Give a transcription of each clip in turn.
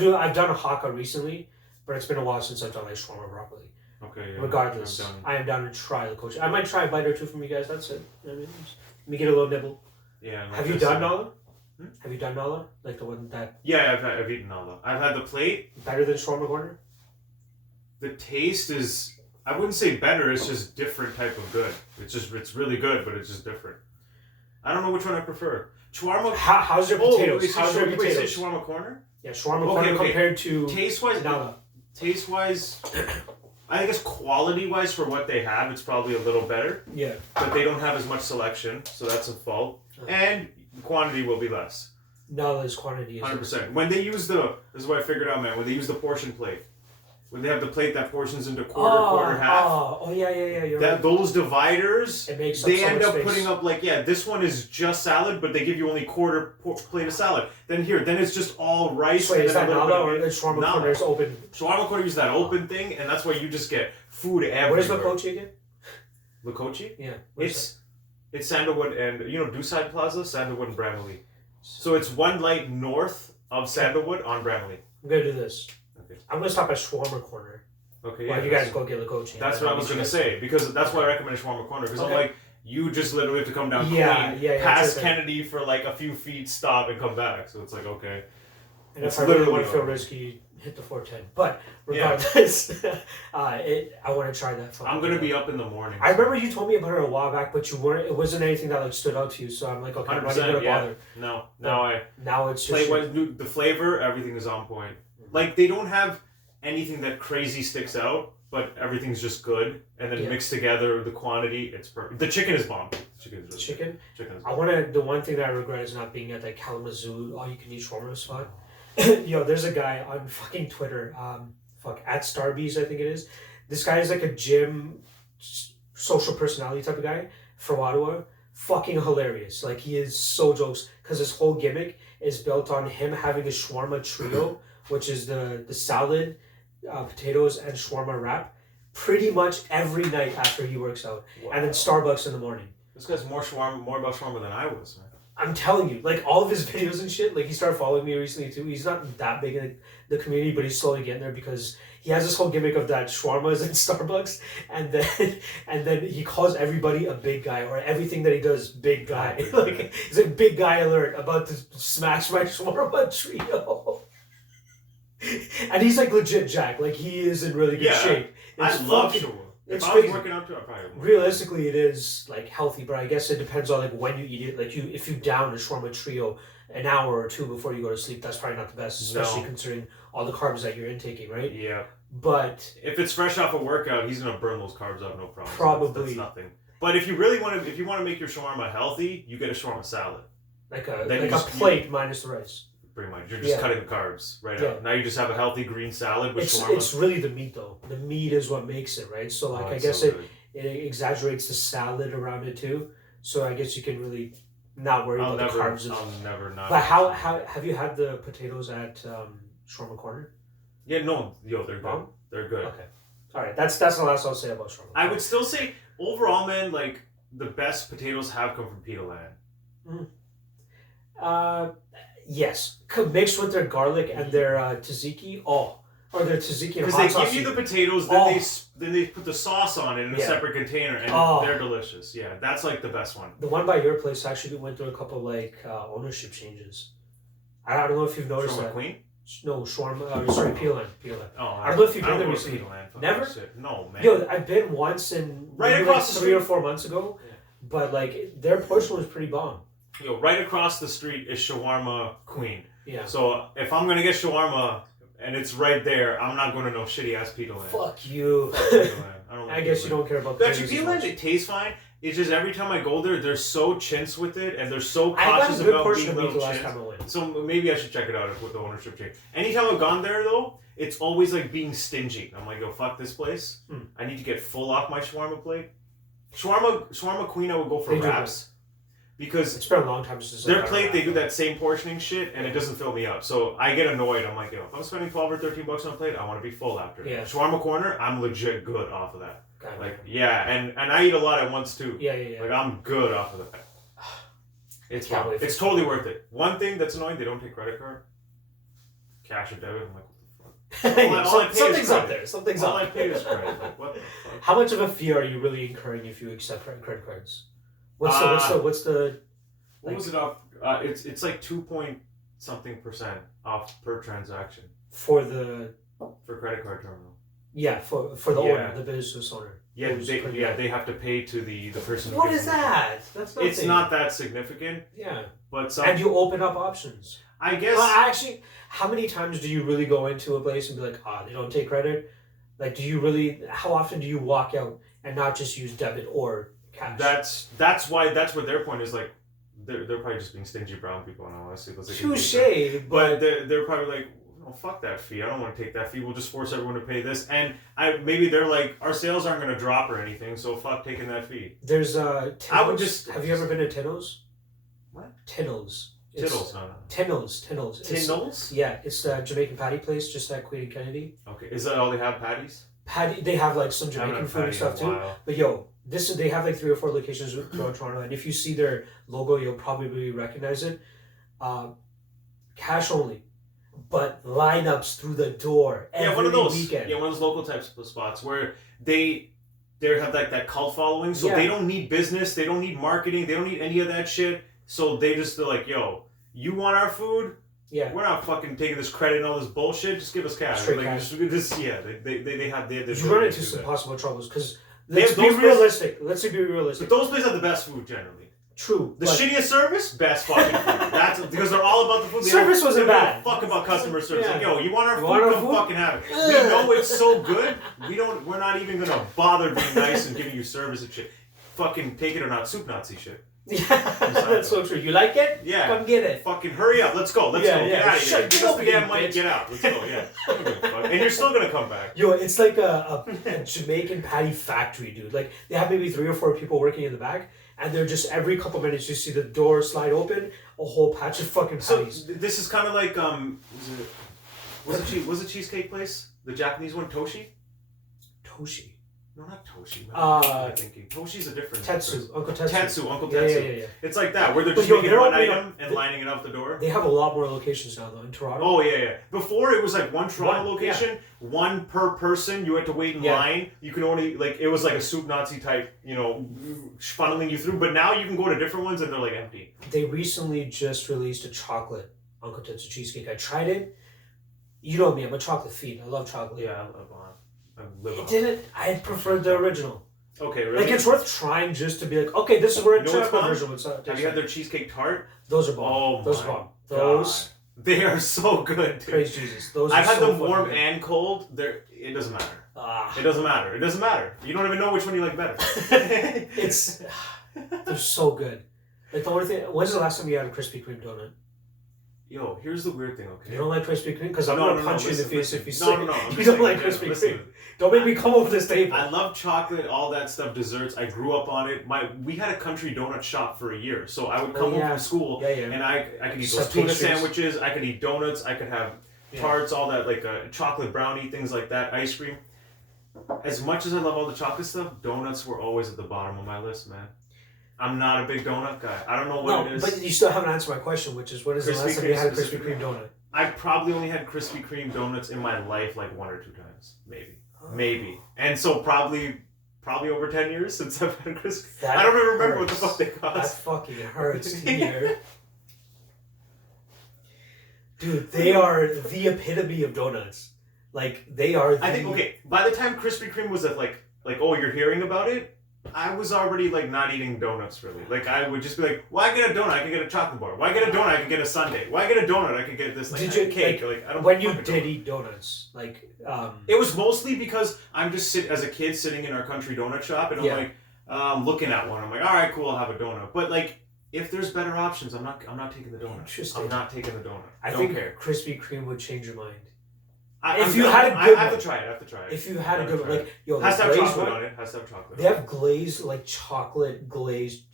I've done a haka recently, but it's been a while since I've done like shawarma broccoli. Okay. Yeah, Regardless, I am down to try the coach. I might try a bite or two from you guys. That's it. I mean, let me get a little nibble. Yeah. Like Have you done nala? Have you done nala? Like the one that... Yeah, I've eaten nala. I've had the plate. Better than shawarma corner? The taste is... I wouldn't say better, it's just different type of good. It's really good, but it's just different. I don't know which one I prefer. Shawarma... How's your potatoes? How's your potatoes? Wait, say shawarma corner? Yeah, shawarma corner compared to... Taste-wise... nala. Taste-wise... I guess quality-wise for what they have, it's probably a little better. Yeah. But they don't have as much selection, so that's a fault. And quantity will be less. Nala's quantity is... 100%. When they use the... This is what I figured out, man. When they use the portion plate. When they have the plate that portions into quarter, half. Yeah. You're right. Those dividers, it makes they end up putting up like, this one is just salad, but they give you only quarter plate of salad. Then it's just all rice. Wait, is that nala or the shawarma corner is open? Shawarma corner uses that open thing, and that's why you just get food everywhere. Where's Lakochi again? Lakochi? Yeah. It's Sandalwood and, Dewside Plaza, Sandalwood and Bramalea. So it's one light north of Sandalwood on Bramalea. I'm going to do this. Okay. I'm going to stop at shawarma corner. Okay, While you guys go get Lakochi. That's what I was going to say, because that's why I recommend shawarma corner, because I'm like, you just literally have to come down clean, past Kennedy for like a few feet, stop, and come back. So it's like, okay. And if I really want to feel risky, hit the 410. But regardless, I want to try that. I'm going to be up in the morning. I remember you told me about it a while back, but it wasn't anything that like stood out to you. So I'm like, okay, I'm not even going to bother. No. Now it's just... the flavor, everything is on point. Like, they don't have anything that crazy sticks out, but everything's just good. And then mixed together, the quantity, it's perfect. The chicken is bomb. Chicken is bomb. The one thing that I regret is not being at that Kalamazoo all-you-can-eat shawarma spot. Yo, there's a guy on fucking Twitter, at Starbees, I think it is. This guy is like a gym social personality type of guy from Ottawa. Fucking hilarious. Like, he is so jokes, because his whole gimmick is built on him having a shawarma trio, which is the salad, potatoes, and shawarma wrap, pretty much every night after he works out. Wow. And then Starbucks in the morning. This guy's more about shawarma than I was, man. I'm telling you, like, all of his videos and shit, like, he started following me recently too. He's not that big in the community, but he's slowly getting there because he has this whole gimmick of that shawarmas at Starbucks, and then he calls everybody a big guy, or everything that he does big guy. Like, he's like, big guy alert, about to smash my shawarma trio. And he's like legit jacked, like, he is in really good shape. I love shawarma. If I was working out too, I probably would. Realistically, it is like healthy, but I guess it depends on like when you eat it. Like, if you down a shawarma trio an hour or two before you go to sleep, that's probably not the best, especially considering all the carbs that you're intaking, right? Yeah. But if it's fresh off a workout, he's gonna burn those carbs up, no problem. Probably. That's nothing. But if you really want to make your shawarma healthy, you get a shawarma salad. Like a plate minus the rice. Pretty much. You're just cutting the carbs right out. Now you just have a healthy green salad with shawarma. It's really the meat, though. The meat is what makes it, right? So, like, I guess it exaggerates the salad around it, too. So, I guess you can really not worry about the carbs. I'll never not. But how have you had the potatoes at Shawarma Corner? Yeah, no. Yo, they're good. They're good. Okay. All right. That's the last I'll say about shawarma. I would still say, overall, man, like, the best potatoes have come from Pita Land. Yes, mixed with their garlic and their tzatziki. Or their tzatziki and hot sauce. Because they give you the potatoes, then they put the sauce on it in a separate container, and they're delicious. Yeah, that's like the best one. The one by your place actually went through a couple like ownership changes. I don't know if you've noticed that. Queen? No, shawarma. Sorry, Pita Land. Oh, I don't know if you've been there recently. Never? No, man. Yo, I've been once in right across like 3 or 4 months ago, but like their portion was pretty bomb. Yo, right across the street is Shawarma Queen. Yeah. So if I'm gonna get shawarma and it's right there, I'm not gonna know shitty ass Pita Land. Fuck you. I guess you don't care about the actually, Pita Land, it tastes fine. It's just every time I go there, they're so chintz with it, and they're so cautious about being little chintz. So maybe I should check it out with the ownership change. Anytime I've gone there though, it's always like being stingy. I'm like, yo, fuck this place. I need to get full off my shawarma plate. Shawarma Queen, I would go for wraps. Because it's been a long time since their plate, they do that same portioning shit, and it doesn't fill me up. So I get annoyed. I'm like, yo, if I'm spending $12 or $13 on a plate, I want to be full after. Yeah. Shawarma Corner, I'm legit good off of that. God, like, and I eat a lot at once too. Yeah. Like, I'm good off of that. It's totally worth it. One thing that's annoying, they don't take credit card. cash or debit. I'm like, what the fuck? Something's up there. Something's up. All I pay is credit. Like, what the fuck? How much of a fee are you really incurring if you accept credit cards? What's the what was it off? It's like 2-point-something% off per transaction for credit card terminal. Yeah, for the owner, the business owner. Yeah, they have to pay to the person. What is that? That's nothing. It's not that significant. Yeah, but and you open up options. I guess. Actually, how many times do you really go into a place and be like, they don't take credit? Like, do you really? How often do you walk out and not just use debit or cash? That's what their point is. Like, they're probably just being stingy brown people, and honestly, touche. But they're probably like, oh, fuck that fee. I don't want to take that fee. We'll just force everyone to pay this. And maybe they're like, our sales aren't going to drop or anything, so fuck taking that fee. There's have you ever been to Tino's? What? Tino's. Tittles, no. Tino's. Tino's? Yeah, it's the Jamaican patty place just at Queen and Kennedy. Okay, is that all they have, patties? They have like some Jamaican food and stuff too. But they have like 3 or 4 locations throughout Toronto, and if you see their logo, you'll probably recognize it. Cash only. But lineups through the door every one of those weekend. Yeah, one of those local types of spots where they have like that cult following, so they don't need business, they don't need marketing, they don't need any of that shit. So they're like, yo, you want our food? Yeah, we're not fucking taking this credit and all this bullshit. Just give us cash. Straight like, cash. They have. You run into some possible troubles because let's be realistic. Let's be realistic. But those places have the best food generally. True. The shittiest service, best fucking food. That's because they're all about the food. Service wasn't bad. Fuck about customer service. Yeah. Like, yo, you want our food? Come fucking have it. We know it's so good. We're not even gonna bother being nice and giving you service and shit. Fucking take it or not, soup Nazi shit. Yeah, that's so true. You like it? Yeah. Come get it. Fucking hurry up. Let's go. Let's go. Get out of here. Give us the damn money. Get out. Let's go. Yeah. And you're still gonna come back. Yo, it's like a Jamaican patty factory, dude. Like they have maybe 3 or 4 people working in the back. And they're just every couple minutes you see the door slide open, a whole patch of fucking patties. So this is kind of like was it Cheesecake Place? The Japanese one, Toshi? Toshi. No, not Toshi. I'm thinking Toshi's a different. Tetsu, Uncle Tetsu. Uncle Tetsu. Yeah. It's like that where they're just making one item and lining it up the door. They have a lot more locations now though in Toronto. Oh yeah. Before it was like one Toronto location, one per person. You had to wait in line. You can only it was like a soup Nazi type, funneling you through. But now you can go to different ones and they're like empty. They recently just released a chocolate Uncle Tetsu cheesecake. I tried it. You know me, I'm a chocolate fiend. I love chocolate. Yeah, I preferred the original. Okay, really? Like, it's worth trying just to be like, okay, this is where a chocolate version would sound. Have you had their cheesecake tart? Those are bomb. Those are bomb. Those... They are so good, dude. Praise Jesus. Those I've had them warm and cold. It doesn't matter. It doesn't matter. It doesn't matter. You don't even know which one you like better. They're so good. Like, the only thing... When's the last time you had a Krispy Kreme donut? Yo, here's the weird thing, okay? You don't like Krispy Kreme? Because I'm going to punch you in the face if you say you don't like Krispy Kreme. Don't make me come over this table. I love chocolate, all that stuff, desserts. I grew up on it. We had a country donut shop for a year. So I would come home from school and I could eat those tuna sandwiches. I could eat donuts. I could have tarts, all that, like chocolate brownie, things like that, ice cream. As much as I love all the chocolate stuff, donuts were always at the bottom of my list, man. I'm not a big donut guy. I don't know what it is. But you still haven't answered my question, which is, what is the last time you had a Krispy Kreme donut? I probably only had Krispy Kreme donuts in my life like 1 or 2 times, maybe. And so probably over 10 years since I've had a Krispy. I don't even remember what the fuck they cost. That fucking hurts to hear. Dude, they are the epitome of donuts. Like, they are. I think by the time Krispy Kreme was at like oh, you're hearing about it. I was already not eating donuts really. I would just be like, why get a donut? I can get a chocolate bar. Why get a donut? I can get a sundae. Why get a donut? I can get this cake. I don't. When you did eat donuts, it was mostly because I'm just as a kid sitting in our country donut shop and I'm looking at one. I'm like, all right, cool, I'll have a donut. But if there's better options, I'm not taking the donut. Interesting. I'm not taking the donut. I think Krispy Kreme would change your mind. I have to try it. If you had a good one, has to have chocolate on it. Has to have chocolate. They have glazed, chocolate glazed.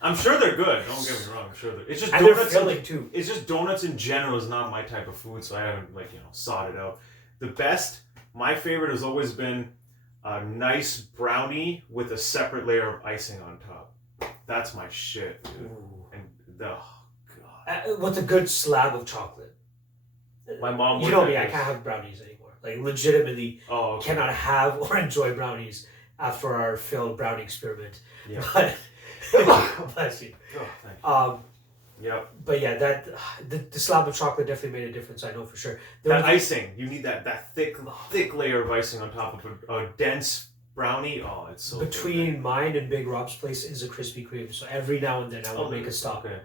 I'm sure they're good. Don't get me wrong. I'm sure it's just and donuts. They're filling too. It's just donuts in general is not my type of food, so I haven't sought it out. The best, my favorite has always been a nice brownie with a separate layer of icing on top. That's my shit, dude. And God, My mom. You know me. I can't have brownies anymore. Like legitimately, cannot have or enjoy brownies after our failed brownie experiment. Yeah. But bless you. Oh, thank you. Yep. But yeah, that the slab of chocolate definitely made a difference. I know for sure. That icing, you need that thick layer of icing on top of a dense brownie. Oh, it's so between good. Mine and Big Rob's place is a Krispy Kreme. So every now and then I will make a stop. Okay.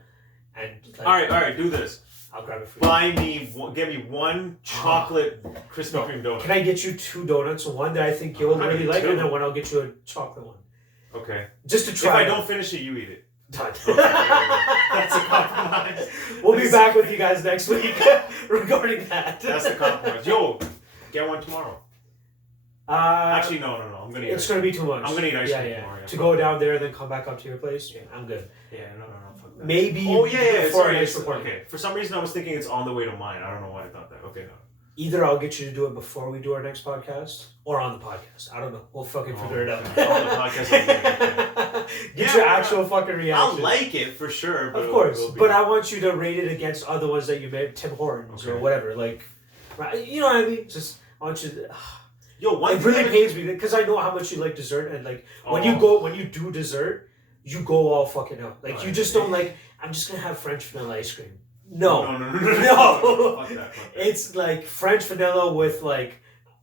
And all right, do this. I'll grab it for you. Get me one chocolate Krispy Kreme donut. Can I get you 2 donuts? One that I think you'll really like, and then one I'll get you a chocolate one. Okay. Just to try. If I don't finish it, you eat it. Done. Okay, that's a compromise. We'll be back with you guys next week regarding that. That's the compromise. Yo, get one tomorrow. Actually, no. I'm gonna eat. It's gonna be too much. I'm gonna eat ice cream tomorrow. To go down there and then come back up to your place. Yeah, I'm good. Yeah, no. Fuck that. Maybe. Oh yeah. Sorry. Report. Okay. For some reason, I was thinking it's on the way to mine. I don't know why I thought that. Okay, no. Either I'll get you to do it before we do our next podcast, or on the podcast. I don't know. We'll fucking figure it out. On the podcast. Get your actual fucking reaction. I'll like it for sure. But of course, but I want you to rate it against other ones that you made, Tim Hortons or whatever. Like, you know what I mean? Just I want you to. Yo, it really pains me because I know how much you like dessert, and like when you do dessert, you go all fucking out. Like you just don't like. I'm just gonna have French vanilla ice cream. No. Fuck that. It's like French vanilla with like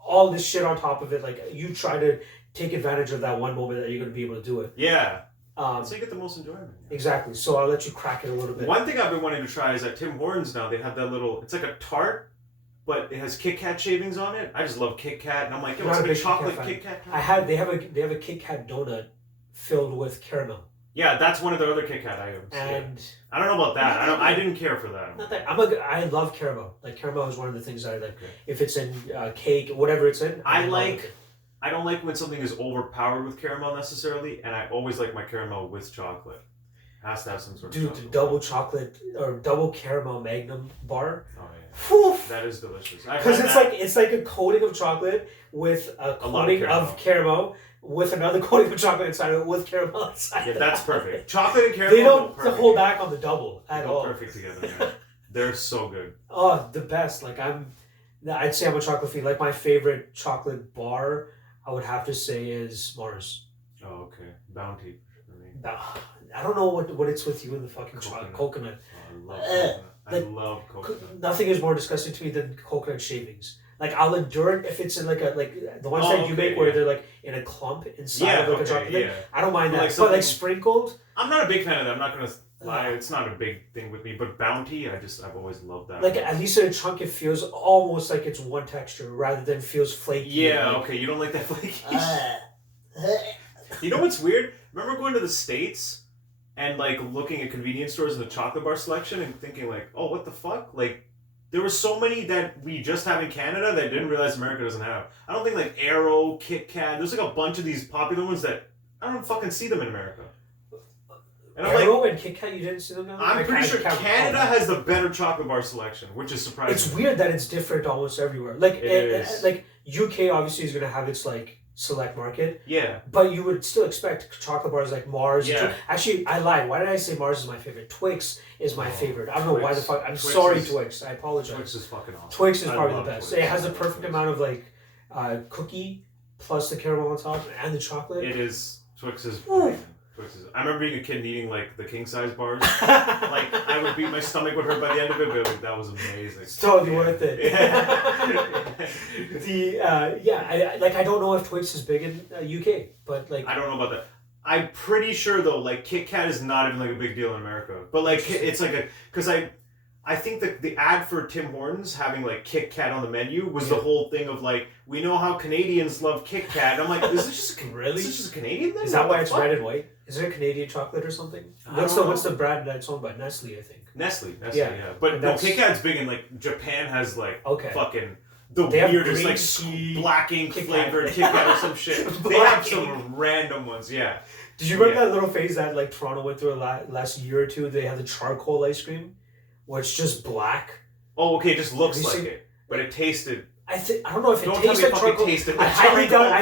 all this shit on top of it. Like you try to take advantage of that one moment that you're gonna be able to do it. Yeah. So you get the most enjoyment. Exactly. So I'll let you crack it a little bit. One thing I've been wanting to try is at Tim Hortons now. They have that little. It's like a tart, but it has Kit Kat shavings on it. I just love Kit Kat, and I'm like, what's a chocolate Kit Kat? They have a Kit Kat donut filled with caramel. Yeah, that's one of their other Kit Kat items. And I don't know about that. I didn't care for that. Not that I love caramel. Like caramel is one of the things that I like. Okay. If it's in cake, whatever it's in, I don't like when something is overpowered with caramel necessarily, and I always like my caramel with chocolate. It has to have some sort of chocolate. Dude, double chocolate or double caramel Magnum bar. Oh yeah. Whew. That is delicious. Because it's like a coating of chocolate with a coating of caramel. With another coating of chocolate inside of it, with caramel inside. Yeah, that's perfect. Chocolate and caramel. They don't hold back on the double at all. Perfect together, man. They're so good. Oh, the best. Like I'd say I'm a chocolate fiend. Like my favorite chocolate bar, I would have to say is Mars. Oh, okay. Bounty. I don't know what it's with you and the fucking coconut. Oh, I love coconut. Nothing is more disgusting to me than coconut shavings. Like I'll endure it if it's in like the ones that you make where they're like in a clump inside of like a chocolate thing. I don't mind that. But like sprinkled. I'm not a big fan of that. I'm not gonna lie. It's not a big thing with me. But Bounty, I've always loved that. Like at least in a chunk, it feels almost like it's one texture rather than feels flaky. Yeah. Like, okay. You don't like that flaky. You know what's weird? Remember going to the States and like looking at convenience stores in the chocolate bar selection and thinking like, oh, what the fuck, like. There were so many that we just have in Canada that I didn't realize America doesn't have. I don't think like Aero, Kit Kat. There's like a bunch of these popular ones that I don't fucking see them in America. And Aero and Kit Kat, you didn't see them now? I'm pretty sure Canada has the better chocolate bar selection, which is surprising. It's weird that it's different almost everywhere. Like like UK obviously is gonna have its like select market. Yeah. But you would still expect chocolate bars like Mars. Yeah. Actually, I lied. Why did I say Mars is my favorite? Twix is my favorite. I don't know why the fuck. I'm sorry, Twix. I apologize. Twix is fucking awesome. Twix is probably the best. Twix. It has the perfect amount of like cookie plus the caramel on top and the chocolate. It is. Twix is amazing. I remember being a kid and eating like the king size bars. Like I would beat my stomach would hurt by the end of it, but like, that was amazing. It's totally worth it. I don't know if Twix is big in UK, but like I don't know about that. I'm pretty sure though, like Kit Kat is not even like a big deal in America, but like it's like because I think that the ad for Tim Hortons having like Kit Kat on the menu was the whole thing of like, we know how Canadians love Kit Kat. And I'm like, is this just really? Is this just a Canadian thing? Is that why it's red and white? Is it a Canadian chocolate or something? What's the brand that's owned by Nestle? I think. Nestle, yeah. But no, Kit Kat's big in like Japan has like fucking the they weirdest like black ink flavored Kit Kat or some shit. They have some random ones, yeah. Did you remember that little phase that like Toronto went through last year or two? They had the charcoal ice cream. Where it's just black. Oh, okay. It just looks like it, but it tasted. I don't know if it tastes like charcoal. I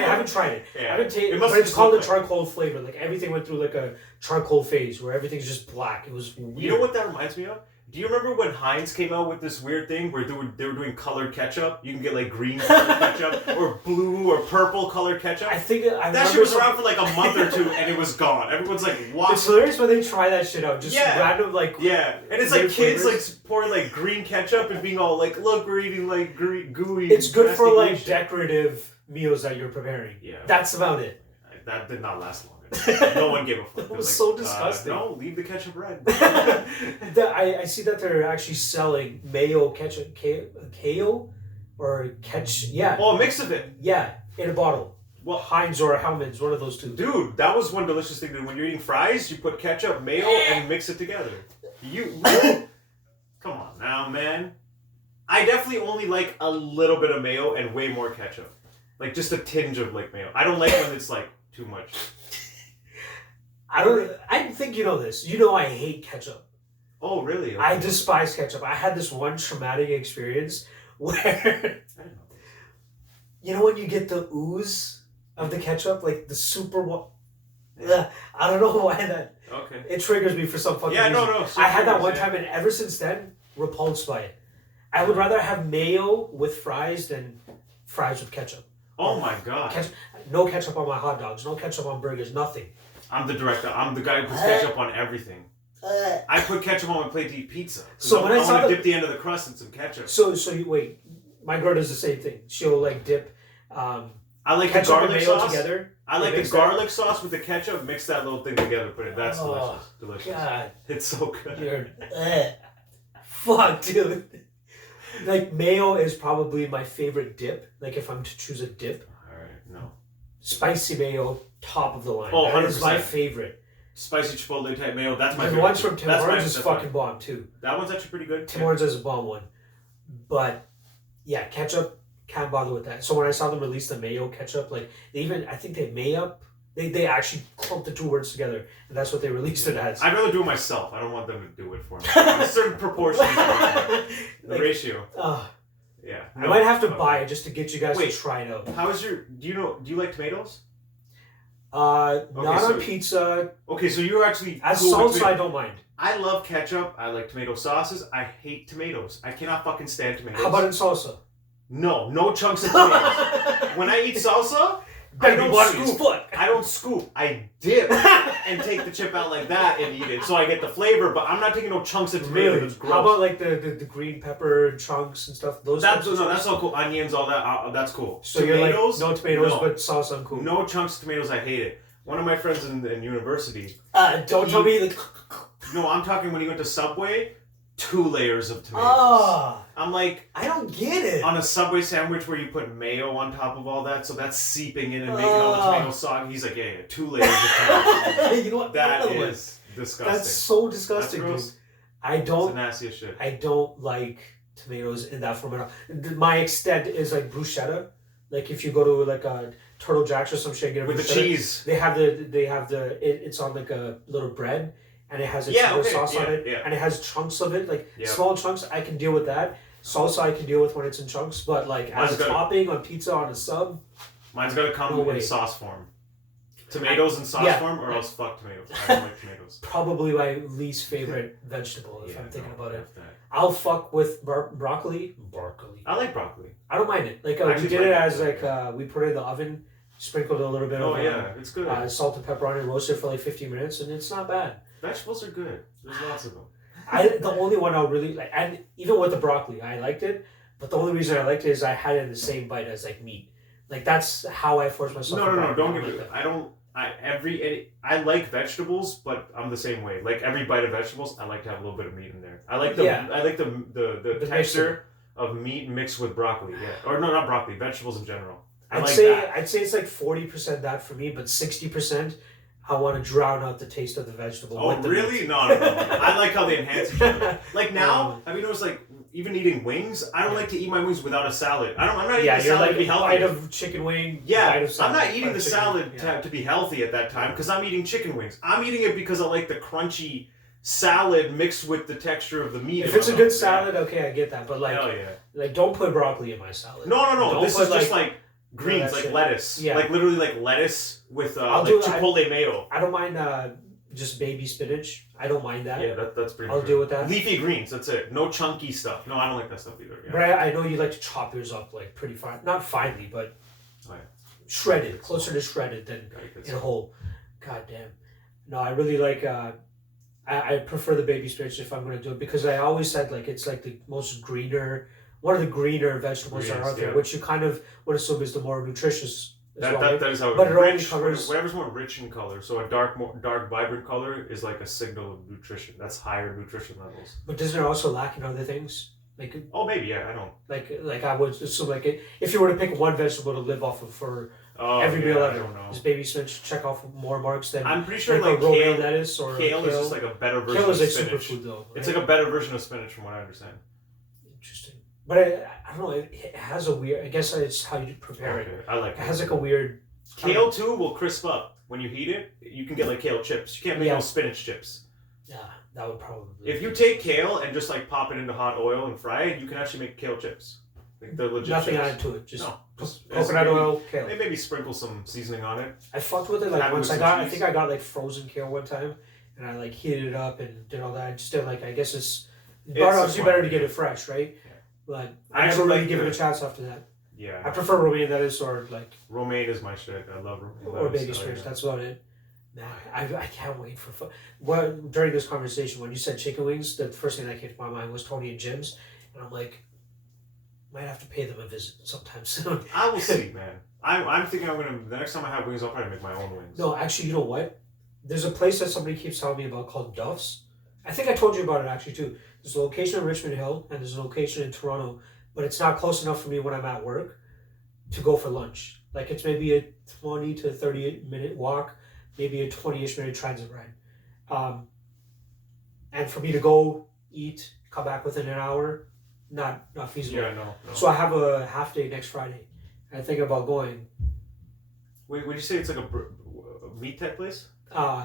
haven't tried it. Yeah. I haven't tasted. But it's called a charcoal flavor. Like everything went through like a charcoal phase where everything's just black. It was weird. You know what that reminds me of? Do you remember when Heinz came out with this weird thing where they were doing colored ketchup? You can get like green colored ketchup or blue or purple colored ketchup. I think that shit was around for like a month or two and it was gone. Everyone's like, "What?" It's hilarious when they try that shit out. Just random like and it's like kids like pouring like green ketchup and being all like, "Look, we're eating like gooey." It's good for like decorative meals that you're preparing. Yeah, that's about it. That did not last long. No one gave a fuck. It was so disgusting. No, leave the ketchup red. I see that they're actually selling mayo ketchup, kale, or ketchup. Yeah. Oh, a mix of it. Yeah, in a bottle. Well, Heinz or Hellmann's, one of those two. Dude, that was one delicious thing. When you're eating fries, you put ketchup, mayo, and mix it together. Come on now, man. I definitely only like a little bit of mayo and way more ketchup. Like just a tinge of like mayo. I don't like when it's like too much. I think you know this. You know I hate ketchup. Oh, really? Okay. I despise ketchup. I had this one traumatic experience where, you know when you get the ooze of the ketchup, like the super I don't know why that. Okay. It triggers me for some fucking reason. No. I had that one time, and ever since then, repulsed by it. I would rather have mayo with fries than fries with ketchup. Oh my god. No ketchup on my hot dogs. No ketchup on burgers. Nothing. I'm the director. I'm the guy who puts ketchup on everything. I put ketchup on my plate to eat pizza. So when I want to dip the end of the crust in some ketchup. So you wait. My girl does the same thing. She'll like dip. I like ketchup the garlic and mayo sauce together. I like the garlic sauce with the ketchup. Mix that little thing together. Put it. That's delicious. Delicious. God. It's so good. Fuck, dude. Like mayo is probably my favorite dip. Like if I'm to choose a dip. All right. No. Spicy mayo, top of the line. Oh, 100%. That is my favorite. Spicy chipotle type mayo. That's my favorite. The ones from Tim Hortons is fucking bomb too. That one's actually pretty good. Tim Hortons is a bomb one. But yeah, ketchup, can't bother with that. So when I saw them release the mayo ketchup, like I think they actually clumped the two words together, and that's what they released it as. I'd rather do it myself. I don't want them to do it for me. A certain proportion. The ratio. Yeah. I might have to buy it just to get you guys to try it out. How is your? Do you like tomatoes? Not on pizza. Okay, so you're actually as cool salsa. I don't mind. I love ketchup. I like tomato sauces. I hate tomatoes. I cannot fucking stand tomatoes. How about in salsa? No chunks of tomatoes. When I eat salsa, I don't scoop. I dip and take the chip out like that and eat it, so I get the flavor. But I'm not taking no chunks of tomato. That's gross. How about like the green pepper chunks and stuff? That's all cool. Onions, all that. That's cool. So tomatoes, you're like no tomatoes, but salsa, I'm cool. No chunks of tomatoes. I hate it. One of my friends in university. Don't tell me like. No, I'm talking when he went to Subway. 2 layers of tomatoes. I'm like, I don't get it. On a Subway sandwich where you put mayo on top of all that, so that's seeping in and making all the tomato sauce. He's like, yeah, 2 layers of tomatoes. You know what? That is disgusting. That's so disgusting, dude. I don't. It's the nastiest shit. I don't like tomatoes in that form at all. My extent is like bruschetta. Like if you go to like a Turtle Jacks or some shit, get a with bruschetta, the cheese. They have it's on like a little bread. And it has a tomato sauce on it, and it has chunks of it, like small chunks. I can deal with that. Salsa I can deal with when it's in chunks, but like as a topping on pizza on a sub, mine's got to come in sauce form. Tomatoes in sauce form, or else fuck tomatoes. I don't like tomatoes. Probably my least favorite vegetable if I'm thinking about it. I'll fuck with broccoli. I like broccoli. I don't mind it. Like we did it as like we put it in the oven, sprinkled a little bit of it's good. Salt and pepper on it, roasted for like 15 minutes, and it's not bad. Vegetables are good. There's lots of them. The only one I really like, and even with the broccoli, I liked it. But the only reason I liked it is I had it in the same bite as like meat. Like that's how I force myself. No. Don't get me. I like vegetables, but I'm the same way. Like every bite of vegetables, I like to have a little bit of meat in there. I like the texture of meat mixed with broccoli. Yeah, or no, not broccoli. Vegetables in general. I'd say it's like 40% that for me, but 60%. I want to drown out the taste of the vegetable. Oh, really? No. I like how they enhance each other. Like now, have you noticed, like, even eating wings, I don't like to eat my wings without a salad. I'm not eating the salad to be healthy. Bite of chicken wing. Yeah, bite of salad, I'm not eating the salad to be healthy at that time because I'm eating chicken wings. I'm eating it because I like the crunchy salad mixed with the texture of the meat. If it's a good salad, okay, I get that. But like don't put broccoli in my salad. No. This is just like greens, like lettuce. Yeah. Like literally like lettuce with like chipotle mayo. I don't mind just baby spinach. I don't mind that. Yeah, that's pretty. I'll deal with that. Leafy greens, that's it. No chunky stuff. No, I don't like that stuff either. Yeah. But I know you like to chop yours up like pretty fine, not finely, but shredded, closer to shredded than in whole. God damn. No, I really like. I prefer the baby spinach if I'm going to do it because I always said like it's like the most greener, one of the greener vegetables that are out there, which you kind of would assume is the more nutritious. That is how. But it only covers whatever's more rich in color. So a dark, vibrant color is like a signal of nutrition. That's higher nutrition levels. But doesn't it also lack in other things? Like maybe yeah, I don't. Like I would assume if you were to pick one vegetable to live off of for every meal ever, is baby spinach check off more marks than I'm pretty sure like romaine lettuce or kale is just like a better version of spinach. Kale is like superfood though. Right? It's like a better version of spinach from what I understand. Interesting. But I don't know, it has a weird, I guess it's how you prepare it. I like it. It has like a weird... Kale too will crisp up. When you heat it, you can get like kale chips. You can't make no spinach chips. Yeah, that would probably... If you take kale and just like pop it into hot oil and fry it, you can actually make kale chips. Like the legit Nothing chips. added to it, just coconut oil, kale. Maybe sprinkle some seasoning on it. I fucked with it like once I think I got like frozen kale one time and I like heated it up and did all that. I just did like, I guess it's obviously better to get it fresh, right? But I never really give it a chance after that. Yeah. I prefer romaine lettuce or like... Romaine is my shit. I love romaine or baby spinach. That's about it. Nah, I can't wait for... during this conversation, when you said chicken wings, the first thing that came to my mind was Tony and Jim's. And I'm like, might have to pay them a visit sometime soon. I will see, man. I'm thinking I'm going to... The next time I have wings, I'll probably make my own wings. No, actually, you know what? There's a place that somebody keeps telling me about called Duff's. I think I told you about it actually too. There's a location in Richmond Hill and there's a location in Toronto, but it's not close enough for me when I'm at work to go for lunch. Like it's maybe a 20 to 30 minute walk, maybe a 20-ish minute transit ride. And for me to go eat, come back within an hour, not feasible. Yeah, no. So I have a half day next Friday. And I'm thinking about going. Wait, would you say it's like a meat type place?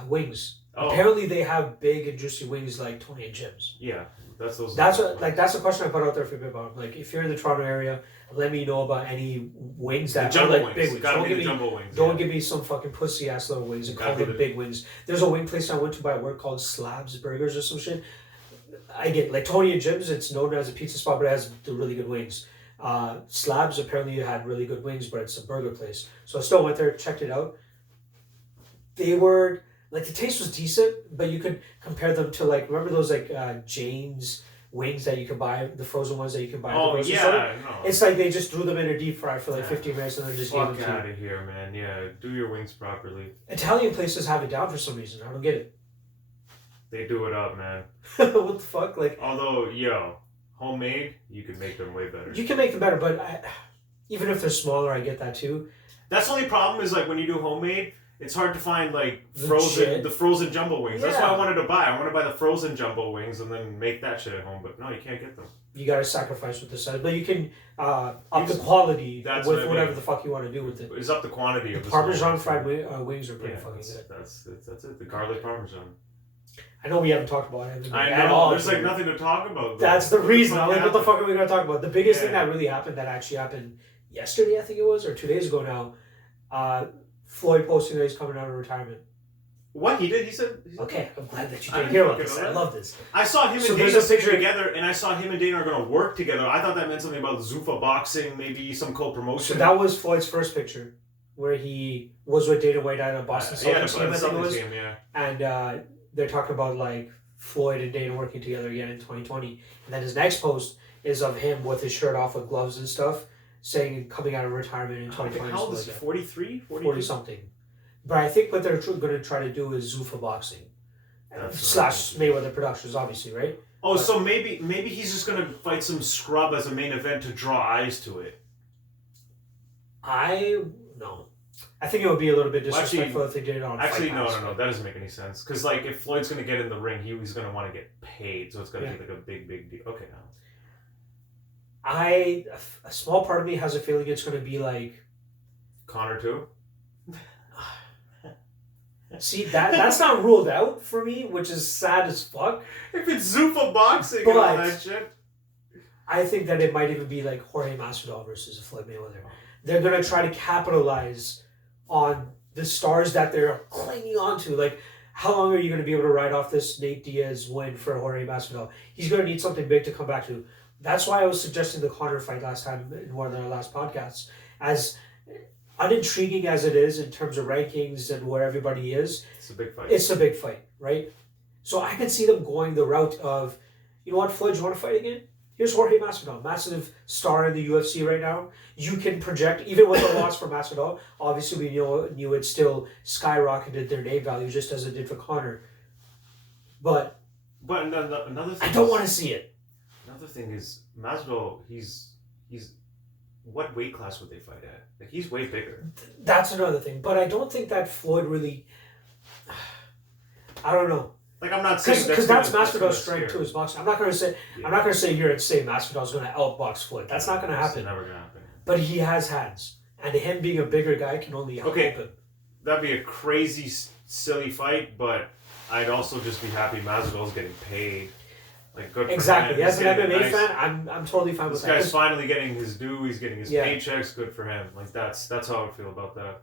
Wings. Oh. Apparently they have big and juicy wings like Tony and Jim's. Yeah, that's those. That's a question I put out there for you about. Like, if you're in the Toronto area, let me know about any wings that are like big wings. Don't give me some fucking pussy ass little wings and call them big wings. There's a wing place I went to by work called Slabs Burgers or some shit. I get like Tony and Jim's. It's known as a pizza spot, but it has the really good wings. Slabs apparently had really good wings, but it's a burger place. So I still went there, checked it out. They were. Like, the taste was decent, but you could compare them to, like, remember those, like, Jane's wings that you could buy, the frozen ones that you can buy at the grocery store? No. It's like they just threw them in a deep fry for, like, 15 minutes and then just gave them to you. Fuck out of here, man. Yeah, do your wings properly. Italian places have it down for some reason. I don't get it. They do it up, man. What the fuck? Like, although, homemade, you can make them way better. You can make them better, but even if they're smaller, I get that, too. That's the only problem is, like, when you do homemade... It's hard to find like the frozen jumbo wings. Yeah. That's what I wanted to buy. I want to buy the frozen jumbo wings and then make that shit at home. But no, you can't get them. You gotta sacrifice with the size, but you can up the quality with whatever the fuck you want to do with it. It's up the quantity of the Parmesan fried wings are pretty fucking good. That's it. The garlic Parmesan. I know we haven't talked about it at all. There's like nothing to talk about. That's the reason. I'm like, what the fuck are we gonna talk about? The biggest thing that really happened, that actually happened yesterday, I think it was, or 2 days ago now. Floyd posting that he's coming out of retirement. What he did? He said. Okay, I'm glad that you didn't hear about this. I love this. I saw him and Dana picture together, and I saw him and Dana are going to work together. I thought that meant something about Zuffa boxing, maybe some co-promotion. So that was Floyd's first picture, where he was with Dana White at a Boston Celtics game, I think it was. And they're talking about like Floyd and Dana working together again in 2020. And then his next post is of him with his shirt off with gloves and stuff, saying coming out of retirement in 2020. How old is he? 43? 40 something. But I think what they're going to try to do is Zuffa boxing. Slash Mayweather Productions, obviously, right? Oh, but, so maybe he's just going to fight some scrub as a main event to draw eyes to it. No. I think it would be a little bit disrespectful if they did it on Fight Pass. No. That doesn't make any sense. Because like, if Floyd's going to get in the ring, he's going to want to get paid. So it's going to be like a big deal. Okay, now. A small part of me has a feeling it's going to be like Connor too. See, that's not ruled out for me, which is sad as fuck. If it's Zuffa boxing and all that shit. I think that it might even be like Jorge Masvidal versus Floyd Mayweather. They're going to try to capitalize on the stars that they're clinging onto. Like, how long are you going to be able to ride off this Nate Diaz win for Jorge Masvidal? He's going to need something big to come back to. That's why I was suggesting the Conor fight last time in one of the last podcasts. As unintriguing as it is in terms of rankings and where everybody is, it's a big fight. It's a big fight, right? So I can see them going the route of, you know what, Floyd, you want to fight again? Here's Jorge Masvidal, massive star in the UFC right now. You can project, even with the loss for Masvidal, obviously we knew it still skyrocketed their name value just as it did for Conor. But another thing I don't want to see it. Another thing is Masvidal, he's what weight class would they fight at? Like, he's way bigger. That's another thing. But I don't think that Floyd really, I don't know. Like, I'm not saying because that's Masvidal's strength too, his boxing. I'm not going to say here and say Masvidal's going to outbox Floyd. That's not going to happen. It's never going to happen. But he has hands, and him being a bigger guy can only help him. That'd be a crazy, silly fight, but I'd also just be happy Masvidal's getting paid. Like, good for exactly. him. As an MMA fan, I'm totally fine with that. This guy's finally getting his due. He's getting his paychecks. Good for him. Like, that's how I feel about that.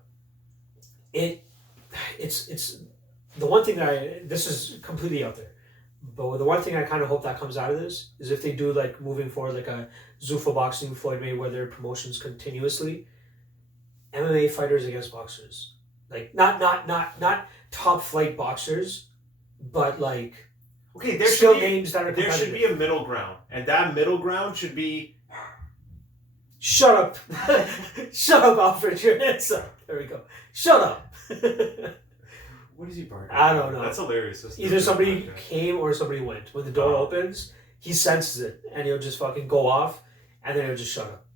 It's the one thing that this is completely out there, but the one thing I kind of hope that comes out of this is if they do, like, moving forward, like a Zuffa boxing, Floyd Mayweather promotions continuously, MMA fighters against boxers, like not top flight boxers, but like there's still names that are competitive. There should be a middle ground, and that middle ground should be. Shut up, shut up, Alfred. Your hands up. There we go. Shut up. What is he barking? I don't know. That's hilarious. That's either somebody came or somebody went. When the door opens, he senses it, and he'll just fucking go off, and then he'll just shut up.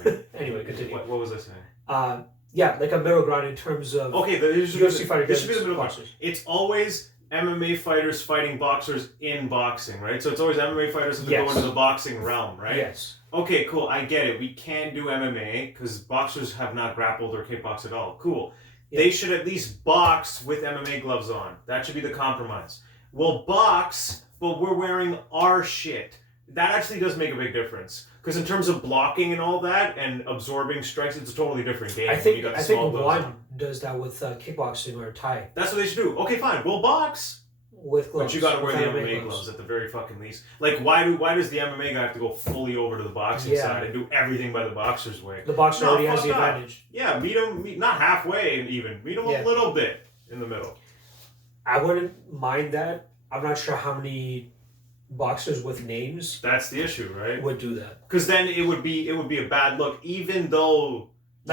Okay. Anyway, continue. What was I saying? Yeah, like a middle ground in terms of UFC fighters. This should be the middle ground. It's always MMA fighters fighting boxers in boxing, right? So it's always MMA fighters that go into the boxing realm, right? Yes. Okay, cool. I get it. We can do MMA because boxers have not grappled or kickboxed at all. Cool. Yeah. They should at least box with MMA gloves on. That should be the compromise. We'll box, but we're wearing our shit. That actually does make a big difference. Because in terms of blocking and all that and absorbing strikes, it's a totally different game. I think one does that with kickboxing or Thai. That's what they should do. Okay, fine. We'll box. With gloves. But you got to wear the MMA gloves at the very fucking least. Like, why does the MMA guy have to go fully over to the boxing side and do everything by the boxer's way? The boxer already has the advantage. Yeah, meet him not halfway even. Meet him a little bit in the middle. I wouldn't mind that. I'm not sure how many boxers with names. That's the issue, right? Would do that. Because then it would be a bad look, even though it's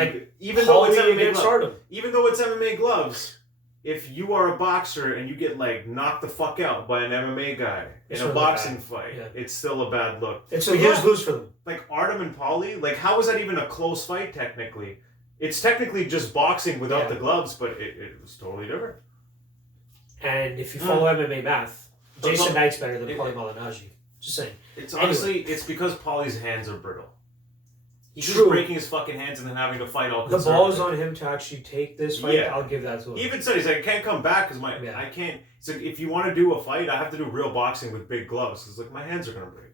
MMA gloves. If you are a boxer and you get, like, knocked the fuck out by an MMA guy in a boxing fight, it's still a bad look. It's a lose-lose for them. Like, Artem and Pauly, like, how is that even a close fight technically? It's technically just boxing without the gloves, but it was totally different. And if you follow MMA math, Jason Knight's better than Pauly Malignaggi. Just saying. It's honestly, it's because Pauly's hands are brittle. He's just breaking his fucking hands and then having to fight all the ball's on him to actually take this fight. I'll give that to him. He even said, he's like, I can't come back because I can't. So if you want to do a fight, I have to do real boxing with big gloves because, like, my hands are going to break.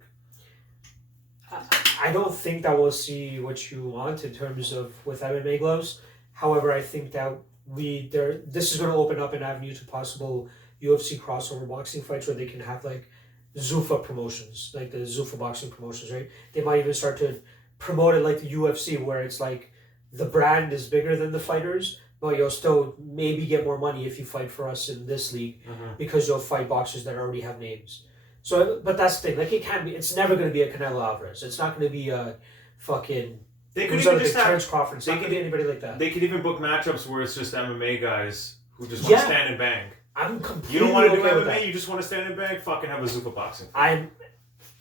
I don't think that we'll see what you want in terms of with MMA gloves. However, I think that this is going to open up an avenue to possible UFC crossover boxing fights where they can have, like, Zuffa promotions, like the Zuffa boxing promotions, right? They might even start to promote it like the UFC, where it's like the brand is bigger than the fighters, but you'll still maybe get more money if you fight for us in this league because you'll fight boxers that already have names. So, but that's the thing. Like, it's never going to be a Canelo Alvarez. It's not going to be a fucking. They could even just have Terrence Crawford. It's not going to be anybody like that. They could even book matchups where it's just MMA guys who just want to stand and bang. I'm completely. You don't want to do MMA. You just want to stand and bang. Fucking have a Zuffa boxing. I'm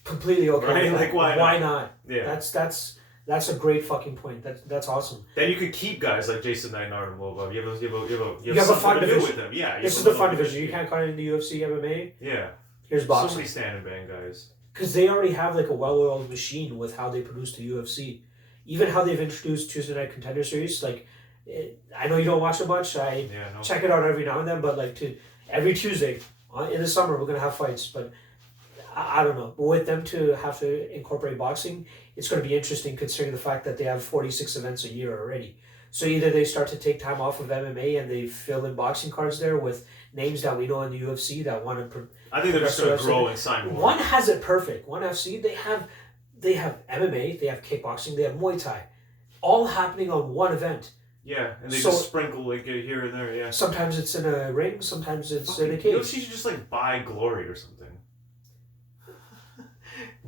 completely okay. Right? With that. Like, why not? Yeah. That's a great fucking point. That's awesome. Then you could keep guys like Jason Knight and Artem Lobov. You have a fun division with them. Yeah. This is the fun division. You can't cut into UFC, MMA. Yeah. Here's boxing. So many stand and bang guys. Because they already have, like, a well-oiled machine with how they produce the UFC. Even how they've introduced Tuesday Night Contender Series. Like, I know you don't watch it much. Check it out every now and then. But, like, every Tuesday in the summer, we're going to have fights. But I don't know. But with them to have to incorporate boxing, it's going to be interesting considering the fact that they have 46 events a year already. So either they start to take time off of MMA and they fill in boxing cards there with names that we know in the UFC that want to. I think they're just going to grow and sign more. One has it perfect. One FC, they have MMA, they have kickboxing, they have Muay Thai, all happening on one event. Yeah, and they just sprinkle like here and there. Yeah. Sometimes it's in a ring, sometimes it's in a cage. UFC should just like buy Glory or something.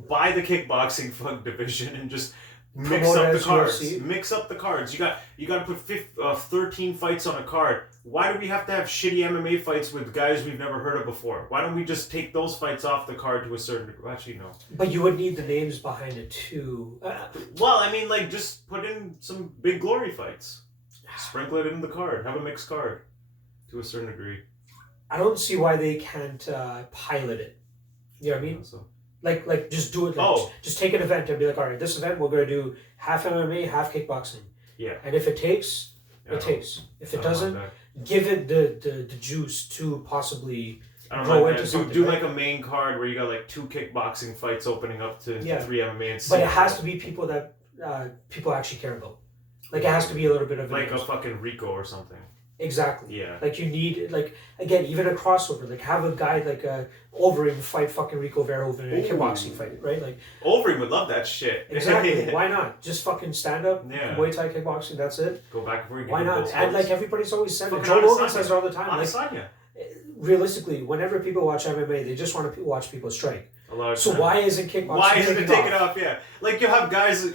Buy the kickboxing division and just mix up the cards. UFC. Mix up the cards. You got to put 13 fights on a card. Why do we have to have shitty MMA fights with guys we've never heard of before? Why don't we just take those fights off the card to a certain degree? Actually, no. But you would need the names behind it too. Well, I mean, like, just put in some big Glory fights. Sprinkle it in the card. Have a mixed card to a certain degree. I don't see why they can't pilot it. You know what I mean? So. Like just do it. Just take an event and be like, all right, this event we're going to do half MMA, half kickboxing. Yeah. And if it takes, it takes. If it doesn't, give it the juice to possibly grow into something. Do like a main card where you got like 2 kickboxing fights opening up to 3 MMA. And but it has to be people that people actually care about. Like it has to be a little bit of like a fucking Rico or something. Exactly. Yeah. Like you need again even a crossover. Like have a guy like Overeem fight fucking Rico Verhoeven in a kickboxing fight, right? Like Overeem would love that shit. Exactly. Why not? Just fucking stand up. Yeah. Muay Thai kickboxing. That's it. Go back and forth. Why not? And like everybody's always said, Joe Rogan says it all the time. Like, realistically, whenever people watch MMA, they just want to watch people strike. So why isn't kickboxing? Why isn't it taken off? Yeah, like you have guys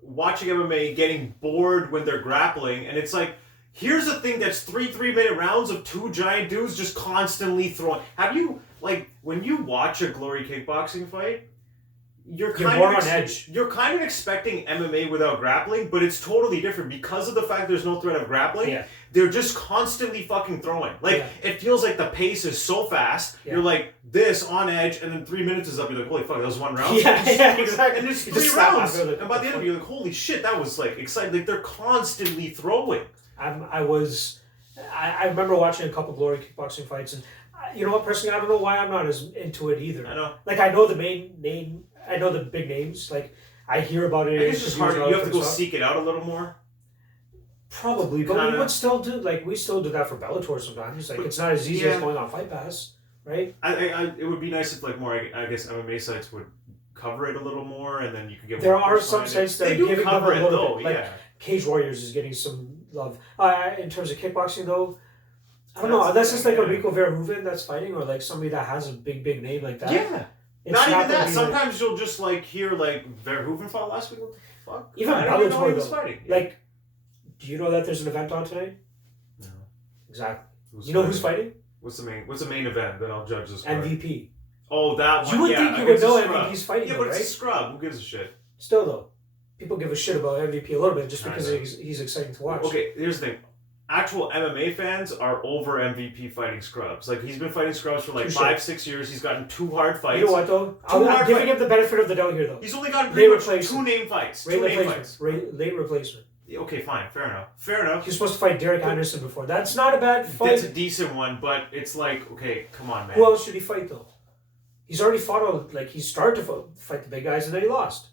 watching MMA getting bored when they're grappling, and it's like, here's a thing that's 3-3-minute rounds of 2 giant dudes just constantly throwing. Have you when you watch a Glory kickboxing fight? You're more on edge. You're kind of expecting MMA without grappling, but it's totally different because of the fact there's no threat of grappling. Yeah. They're just constantly fucking throwing. It feels like the pace is so fast. Yeah. You're like this on edge, and then 3 minutes is up. You're like, holy fuck, that was 1 round. Yeah, exactly. And there's 3 rounds, and by the end of it, you're like, holy shit, that was like exciting. Like they're constantly throwing. I remember watching a couple Glory kickboxing fights, and you know what? Personally, I don't know why I'm not as into it either. I know. Like I know the main name. I know the big names. Like I hear about it. It's just hard. You have to go seek it out a little more. Probably, but we would still do we still do that for Bellator sometimes. Like it's not as easy as going on Fight Pass, right? It would be nice if more I guess MMA sites would cover it a little more, and then you could get. There are some sites that are giving cover them a little bit. Like Cage Warriors is getting some love. In terms of kickboxing though, I don't know. Unless it's like a Rico Verhoeven that's fighting, or like somebody that has a big name like that. Yeah. Not even that. Sometimes you'll just hear Verhoeven fought last week. What the fuck? Even Bellator though. Fighting. Like, do you know that there's an event on tonight? No. Exactly. You know who's fighting? What's the main event? Then I'll judge this. Card. MVP. Oh, that one. You would think you would know MVP's fighting. Yeah, but it's a scrub. Who gives a shit? Still though, people give a shit about MVP a little bit just because he's exciting to watch. Okay, here's the thing. Actual MMA fans are over MVP fighting scrubs. Like he's been fighting scrubs for 5-6 years. He's gotten 2 hard fights. You know what though? I'm giving him the benefit of the doubt here though. He's only gotten pretty much 2 name fights. Late replacement. Okay, fine, fair enough. He was supposed to fight Derek Anderson before. That's not a bad fight. That's a decent one, but it's okay, come on, man. Who else should he fight though? He's already fought he started to fight the big guys and then he lost.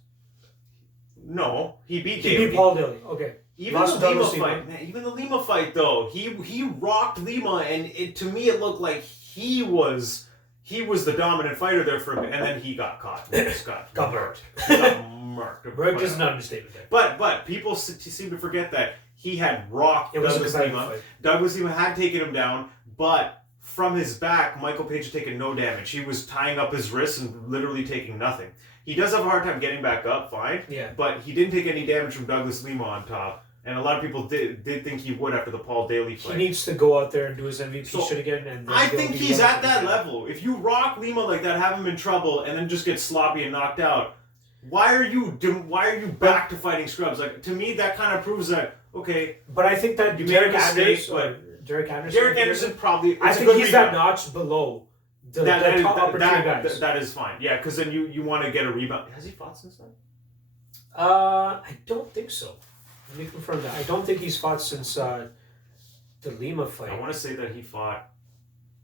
No, he beat Paul Daly. Okay. Even the Lima fight though, he rocked Lima, and to me it looked like he was the dominant fighter there for a bit, and then he got caught. Got murked. He got murked. Murked is an understatement there. But people seem to forget that he had rocked Douglas Lima. Douglas Lima had taken him down, but from his back, Michael Page had taken no damage. He was tying up his wrists and literally taking nothing. He does have a hard time getting back up, fine. Yeah. But he didn't take any damage from Douglas Lima on top. And a lot of people did think he would after the Paul Daly fight. He needs to go out there and do his MVP shit again. And I think he's at that level. If you rock Lima like that, have him in trouble, and then just get sloppy and knocked out, why are you back to fighting scrubs? To me, that kind of proves that, okay. But I think that Derek Anderson probably. I think he's that notch below. The top upper tier guys. That is fine. Yeah, because then you want to get a rebound. Has he fought since then? I don't think so. Let me confirm that. I don't think he's fought since the Lima fight. I want to say that he fought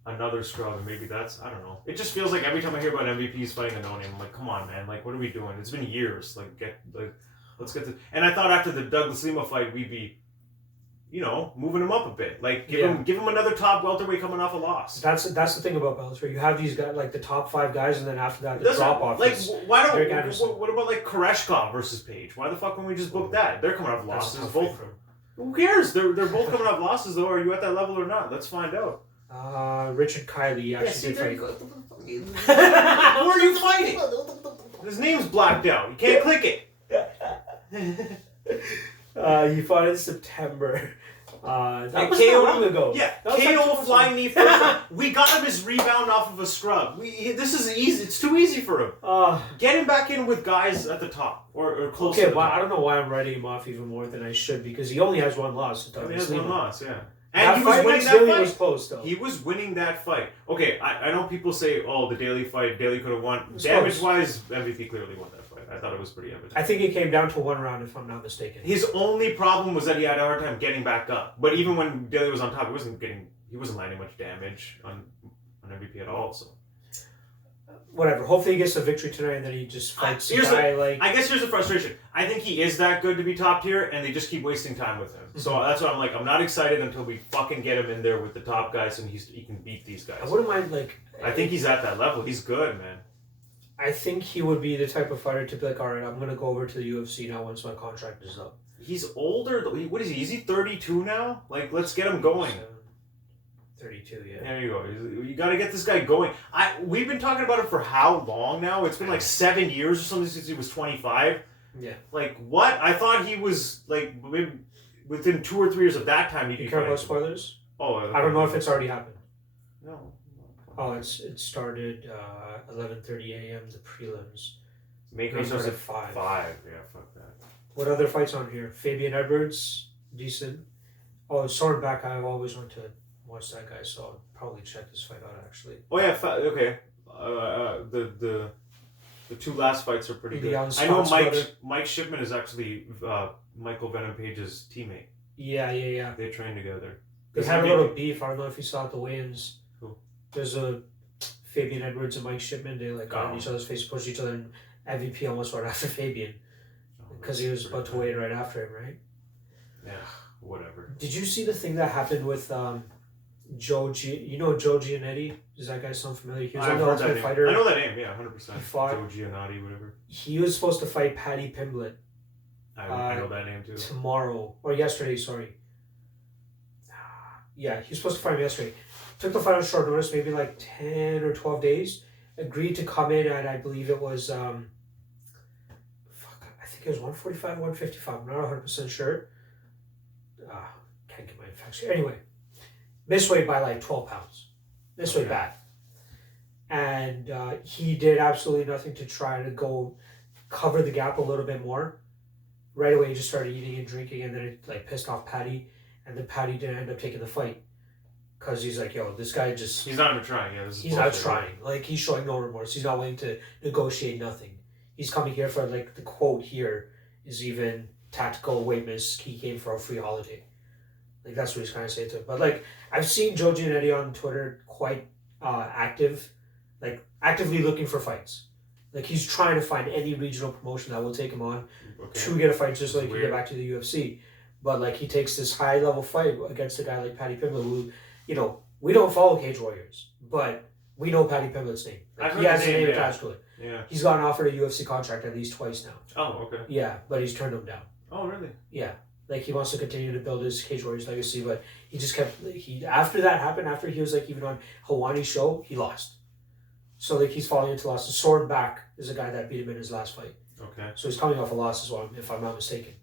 another scrub, and maybe that's, I don't know. It just feels like every time I hear about MVPs fighting a no-name, I'm like, come on, man. What are we doing? It's been years. Let's get this. And I thought after the Douglas Lima fight, we'd be moving him up a bit. Like, give him another top welterweight coming off a loss. That's the thing about Bellator. You have these guys, like the top 5 guys, and then after that, the drop off. Like, why don't? What about like Koreshkov versus Page? Why the fuck wouldn't we just book that? They're coming off losses, both. Who cares? They're both coming off losses, though. Are you at that level or not? Let's find out. Richard Kiley actually did fight. Who are you fighting? His name's blacked out. You can't click it. He fought in September. That was KO not long ago. Yeah, KO flying knee first. We got him his rebound off of a scrub. This is easy. It's too easy for him. Get him back in with guys at the top or close. Okay, but I don't know why I'm writing him off even more than I should, because he only has 1 loss. He has 1 loss, yeah. And that he was winning that fight. Was close, though. He was winning that fight. Okay, I know people say, the Daly fight, Daly could have won. Damage-wise, MVP clearly won that fight. I thought it was pretty evident. I think it came down to 1 round, if I'm not mistaken. His only problem was that he had a hard time getting back up. But even when Daly was on top, he wasn't landing much damage on MVP at all. So whatever. Hopefully he gets the victory tonight, and then he just fights a guy I guess here's the frustration. I think he is that good to be top tier, and they just keep wasting time with him. So that's why I'm like, I'm not excited until we fucking get him in there with the top guys, and he can beat these guys. I wouldn't mind, I think he's at that level. He's good, man. I think he would be the type of fighter to be like, all right, I'm going to go over to the UFC now once my contract is up. He's older. What is he? Is he 32 now? Like, let's get him going. 32, yeah. There you go. You got to get this guy going. We've been talking about it for how long now? It's been like 7 years or something since he was 25. Yeah. Like, what? I thought he was, like, within 2 or 3 years of that time, he'd be. You care about spoilers? Oh, I don't know if it's already happened. No. Oh, it started 11:30 a.m. The prelims. Main starts at 5. Yeah, fuck that. What other fights on here? Fabian Edwards, decent. Oh, Sorenback. I've always wanted to watch that guy, so I'll probably check this fight out actually. Oh yeah, okay. The 2 last fights are pretty good. I know Mike Shipman is actually Michael Venom Page's teammate. Yeah. They train together. They had a little beef. I don't know if you saw at the weigh-ins. Who? There's a Fabian Edwards and Mike Shipman. They got in each other's face, pushed each other, and MVP almost right after Fabian because he was about to weigh in right after him, right? Yeah, whatever. Did you see the thing that happened with Joe Giannetti? Does that guy sound familiar? He was on the Ultimate Fighter. I know that name, yeah, 100%. He fought Joe Giannetti, whatever. He was supposed to fight Paddy Pimblett. I know that name too. Tomorrow, or yesterday, sorry. Yeah, he was supposed to fight him yesterday. Took the fight on short notice, maybe like 10 or 12 days. Agreed to come in at, I believe it was, I think it was 145, 155. I'm not 100% sure. Can't get my facts here. Anyway, misweighed by like 12 pounds. Misweighed bad. And he did absolutely nothing to try to go cover the gap a little bit more. Right away, he just started eating and drinking, and then it like pissed off Paddy, and then Paddy didn't end up taking the fight. Because he's like, yo, this guy just... He's not even trying. Yeah, he's not trying. Like, he's showing no remorse. He's not willing to negotiate nothing. He's coming here for, like, the quote here is even tactical weight miss. He came for a free holiday. Like, that's what he's kind of saying to him. But, like, I've seen Joe Giannetti on Twitter quite active. Like, actively looking for fights. Like, he's trying to find any regional promotion that will take him on to get a fight just so he can get back to the UFC. But, like, he takes this high-level fight against a guy like Paddy Pimblett who... You know, we don't follow Cage Warriors, but we know Paddy Pimblett's name. Like, he has a name attached to it. Yeah. He's gotten offered a UFC contract at least twice now. Oh, okay. Yeah, but he's turned him down. Oh, really? Yeah. Like, he wants to continue to build his Cage Warriors legacy, but he just kept... After that happened, after he was, like, even on Hawani's show, he lost. So, like, he's falling into losses. Sorenback is a guy that beat him in his last fight. Okay. So he's coming off a loss as well, if I'm not mistaken.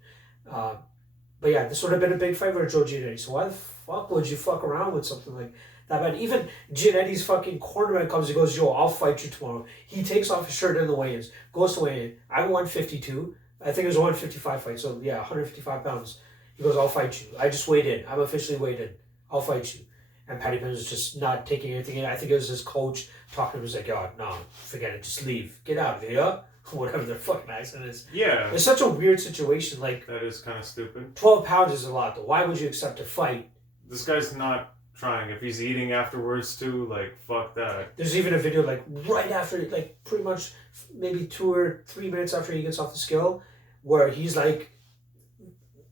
But yeah, this would have been a big fight for Joe Giannetti. So why the fuck would you fuck around with something like that? But even Giannetti's fucking cornerman comes and goes, yo, I'll fight you tomorrow. He takes off his shirt in the weigh-ins, goes to weigh in. I'm 152. I think it was a 155 fight. So yeah, 155 pounds. He goes, I'll fight you. I just weighed in. I'm officially weighed in. I'll fight you. And Paddy Pimblett was just not taking anything in. I think it was his coach talking to him. He was like, yo, no, forget it. Just leave. Get out of here. Whatever their fucking accent is. Yeah. It's such a weird situation. Like, that is kind of stupid. 12 pounds is a lot, though. Why would you accept a fight? This guy's not trying. If he's eating afterwards, too, like, fuck that. There's even a video, like, right after, like, pretty much maybe 2 or 3 minutes after he gets off the scale, where he's, like,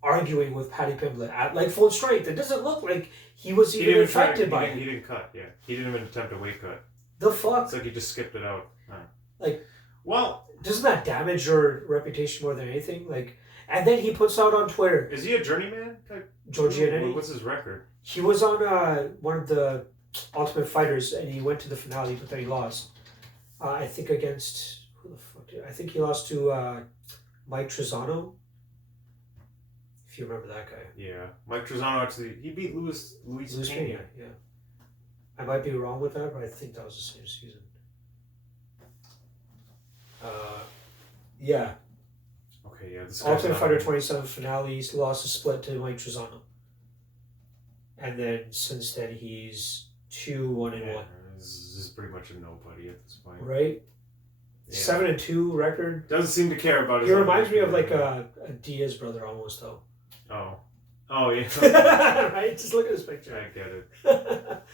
arguing with Paddy Pimblett at like full strength. It doesn't look like he was even affected by it. He didn't cut. Yeah, he didn't even attempt a weight cut. The fuck? It's like he just skipped it out. Like, well, doesn't that damage your reputation more than anything? Like, and then he puts out on Twitter. Is he a journeyman? Giorgietti. What's his record? He was on one of the Ultimate Fighters, and he went to the finale, but then he lost. I think against who the fuck? I think he lost to Mike Trezano. If you remember that guy. Yeah, Mike Trezano actually he beat Luis Pena. Yeah. I might be wrong with that, but I think that was the same season. Yeah. Okay, yeah. This Ultimate Fighter 27 finale, he lost a split to Mike Trezano. And then since then he's 2-1-1. This is pretty much a nobody at this point. Right? Yeah. 7-2 record. Doesn't seem to care about his. He reminds me of like a Diaz brother almost though. Oh yeah. Right? Just look at this picture. I get it.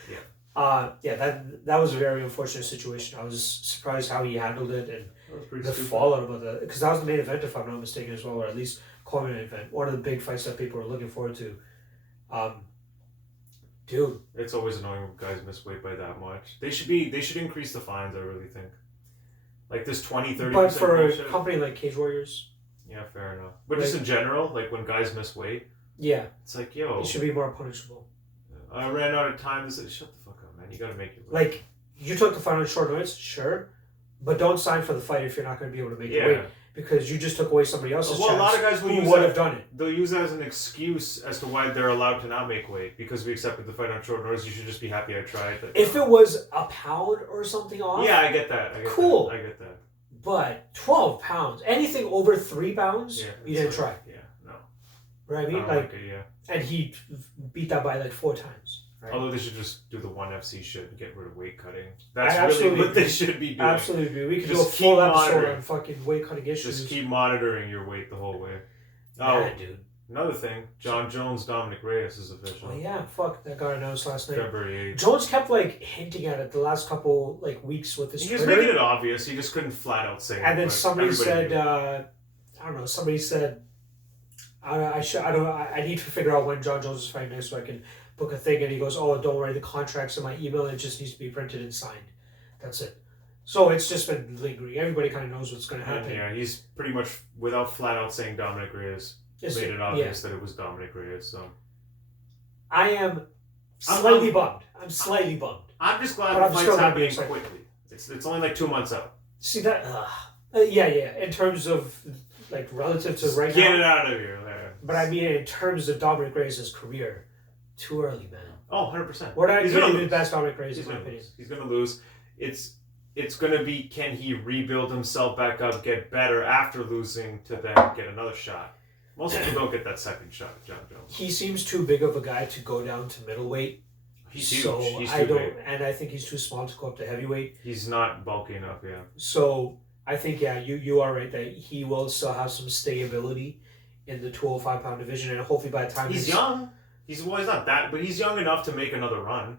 Yeah. That was a very unfortunate situation. I was surprised how he handled it and the fallout about that, because that was the main event if I'm not mistaken as well, or at least culminating event. One of the big fights that people are looking forward to. Dude, it's always annoying when guys miss weight by that much. They should increase the fines. I really think, like this 20-30%. But for bullshit. A company like Cage Warriors. Yeah, fair enough. But like, just in general, like when guys miss weight. Yeah. It's like, yo. It should be more punishable. I ran out of time to say, shut the fuck up, man. You gotta make it. Like, you took the fight on short notice, sure, but don't sign for the fight if you're not going to be able to make it weight. Because you just took away somebody else's chance. A lot of guys would have done it. They'll use that as an excuse as to why they're allowed to not make weight. Because we accepted the fight on short notice, you should just be happy I tried. But, if it was a pound or something off... Yeah, I get that. I get that. But 12 pounds, anything over 3 pounds, you didn't try. Yeah, no. Right? I mean, and he beat that by like 4 times. Right? Although they should just do the ONE FC shit and get rid of weight cutting. That's really what they should be doing. Absolutely. We could do a full episode on fucking weight cutting issues. Just keep monitoring your weight the whole way. Yeah, dude. Another thing, John Jones, Dominic Reyes is official. Oh yeah, fuck, that got announced last night. February 8th. Jones kept like hinting at it the last couple like weeks with his Twitter. He was making it obvious. He just couldn't flat out say it. And then somebody said, I don't know. Somebody said, I need to figure out when John Jones is fighting next so I can book a thing. And he goes, oh, don't worry, the contract's in my email. It just needs to be printed and signed. That's it. So it's just been lingering. Everybody kind of knows what's going to happen. And yeah, he's pretty much without flat out saying Dominic Reyes. Made it obvious that it was Dominic Reyes. So I am slightly bummed. I'm slightly bummed. I'm just glad the fight's happening quickly. It's only like 2 months out. See that? Yeah. In terms of like relative to right now. Get it out of here. But I mean, in terms of Dominic Reyes' career, too early, man. Oh, 100%. We're not going to do the best Dominic Reyes in my opinion. He's going to lose. It's going to be, can he rebuild himself back up, get better after losing to then get another shot? Most people don't get that second shot of John Jones. He seems too big of a guy to go down to middleweight. He's huge. So he's too big. And I think he's too small to go up to heavyweight. He's not bulky enough, yeah. So I think, you are right that he will still have some stability in the 205-pound division, and hopefully by the time he's young. He's not that, but he's young enough to make another run.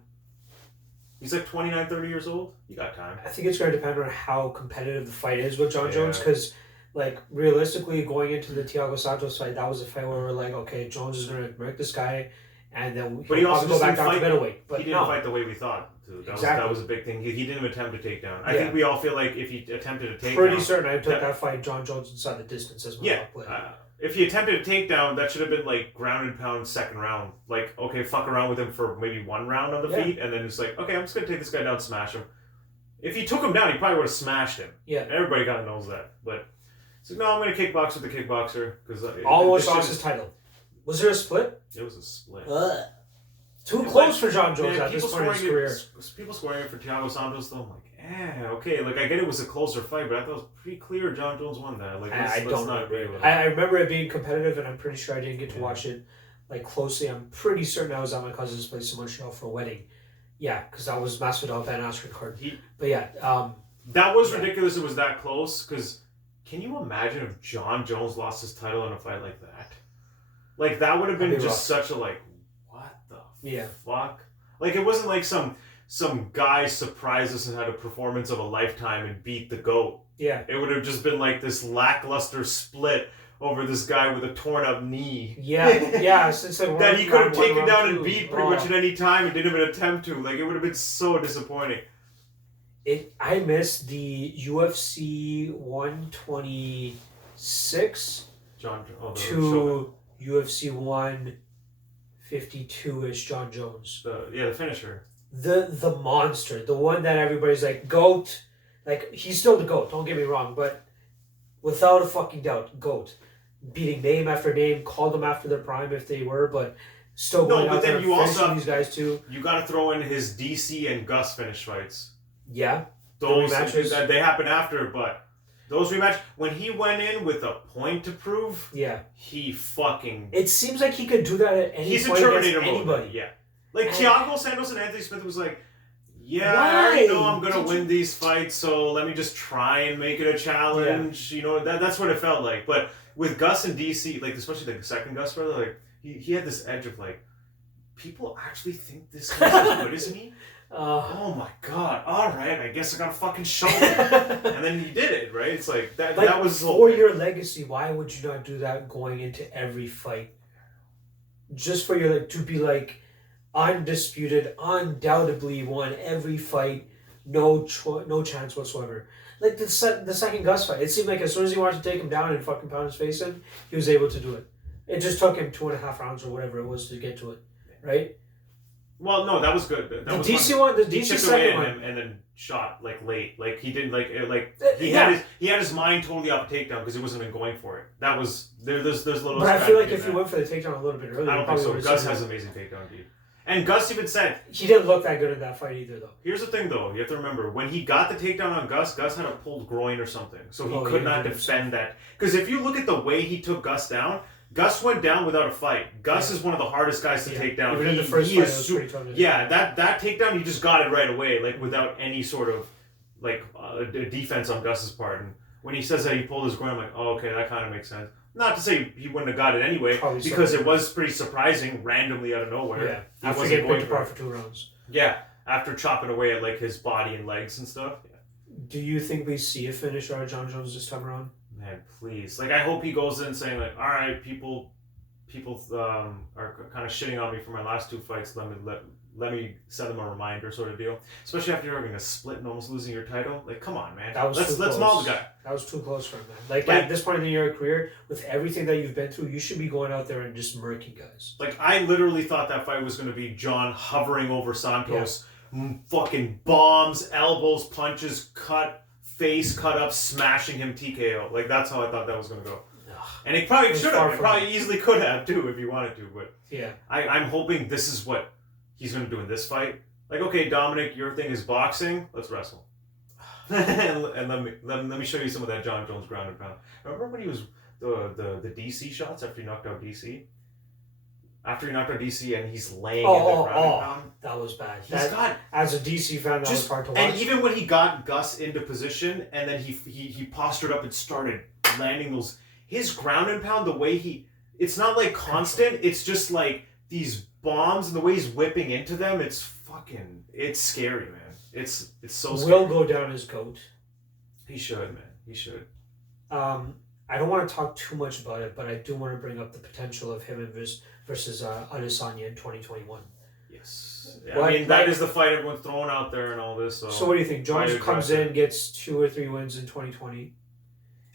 He's like 29, 30 years old. You got time. I think it's going to depend on how competitive the fight is with John Jones, because like realistically going into the Thiago Santos fight, that was a fight where we're like, okay, Jones is going to break this guy, and then he also go back down to middleweight. But he didn't fight the way we thought. That was a big thing. He didn't attempt a takedown. I think we all feel like if he attempted a takedown, pretty certain I took that fight John Jones inside the distance as my play. If he attempted a takedown, that should have been like ground and pound second round. Like, okay, fuck around with him for maybe 1 round on the feet, and then it's like, okay, I'm just going to take this guy down, smash him. If he took him down, he probably would have smashed him. Yeah. Everybody kind of knows that. But it's like, no, I'm going to kickbox with the kickboxer. Almost lost his title. Was there a split? It was a split. Too close for John Jones at this point in his career. People scoring for Thiago Santos, though, I'm like, okay. Like, I get it was a closer fight, but I thought it was pretty clear John Jones won that. Like, I don't agree with it. I remember it being competitive, and I'm pretty sure I didn't get to watch it like closely. I'm pretty certain I was at my cousin's place in Montreal for a wedding. Yeah, because that was Masvidal Van Askren card. That was ridiculous. It was that close. Because can you imagine if John Jones lost his title in a fight like that? Like, that would have been just such a what the fuck? Like, it wasn't like some guy surprised us and had a performance of a lifetime and beat the GOAT. Yeah. It would have just been like this lackluster split over this guy with a torn up knee. Yeah. Since that he could have taken down and beat pretty much at any time and didn't even attempt to. Like, it would have been so disappointing. I missed the UFC 126 to UFC 152-ish John Jones. The finisher. The monster. The one that everybody's like, GOAT. Like, he's still the GOAT, don't get me wrong, but without a fucking doubt, GOAT. Beating name after name, called them after their prime if they were, but still going out there and finishing these guys too. You gotta throw in his DC and Gus finish fights. Yeah. Those matches that they happen after, but those rematch when he went in with a point to prove, he fucking. It seems like he could do that at any point against anybody. Yeah, like Thiago Santos and Anthony Smith was like, I already know I'm gonna win these fights, so let me just try and make it a challenge. You know, that's what it felt like. But with Gus and DC, like especially the second Gus brother, like he had this edge of like, people actually think this guy's as good as me. Oh my god! All right, I guess I gotta fucking show him. And then he did it, right? It's like that. Like, that was for your legacy. Why would you not do that going into every fight? Just for your to be like undisputed, undoubtedly won every fight, no chance whatsoever. Like the second Gus fight, it seemed like as soon as he wanted to take him down and fucking pound his face in, he was able to do it. It just took him 2.5 rounds or whatever it was to get to it, right? Well, no, that was good. The DC one, the DC second one, and then shot like late. Like he didn't he had his mind totally off a takedown because he wasn't even going for it. That was there's little. But I feel like if he went for the takedown a little bit earlier, I don't think so. Gus has amazing takedown beat. And Gus even said he didn't look that good in that fight either, though. Here's the thing, though. You have to remember when he got the takedown on Gus had a pulled groin or something, so he could not defend that. Because if you look at the way he took Gus down. Gus went down without a fight. Gus is one of the hardest guys to take down. Even in the first fight, it was pretty tough. That takedown, he just got it right away, like without any sort of like defense on Gus's part. And when he says that he pulled his groin, I'm like, oh, okay, that kind of makes sense. Not to say he wouldn't have got it anyway, because it was pretty surprising, randomly out of nowhere. Yeah, after getting picked apart for 2 rounds. Yeah, after chopping away at like his body and legs and stuff. Yeah. Do you think we see a finish out of John Jones this time around? Man, please. Like, I hope he goes in saying, like, all right, people are kind of shitting on me for my last 2 fights. Let me send them a reminder sort of deal. Especially after you're having a split and almost losing your title. Like, come on, man. Let's maul the guy. That was too close for him, man. Like at this point in your career, with everything that you've been through, you should be going out there and just murking guys. Like, I literally thought that fight was going to be John hovering over Santos. Yeah. Fucking bombs, elbows, punches, face cut up, smashing him TKO. Like, that's how I thought that was going to go. And it probably should have. It probably easily could have, too, if he wanted to. But yeah, I'm hoping this is what he's going to do in this fight. Like, okay, Dominic, your thing is boxing. Let's wrestle. and let me show you some of that John Jones ground and pound. Remember when he was the DC shots after he knocked out DC? After he knocked out DC and he's laying in the ground and pound. That was bad. As a DC fan, that was hard to watch. And even when he got Gus into position and then he postured up and started landing those, his ground and pound, the way it's not like constant, it's just like these bombs and the way he's whipping into them, it's scary, man. It's so scary. Will go down as GOAT. He should, man. He should. I don't want to talk too much about it, but I do want to bring up the potential of him versus Adesanya in 2021. Yes. I mean, that is the fight everyone's throwing out there and all this. So what do you think? Jones comes in, gets 2 or 3 wins in 2020.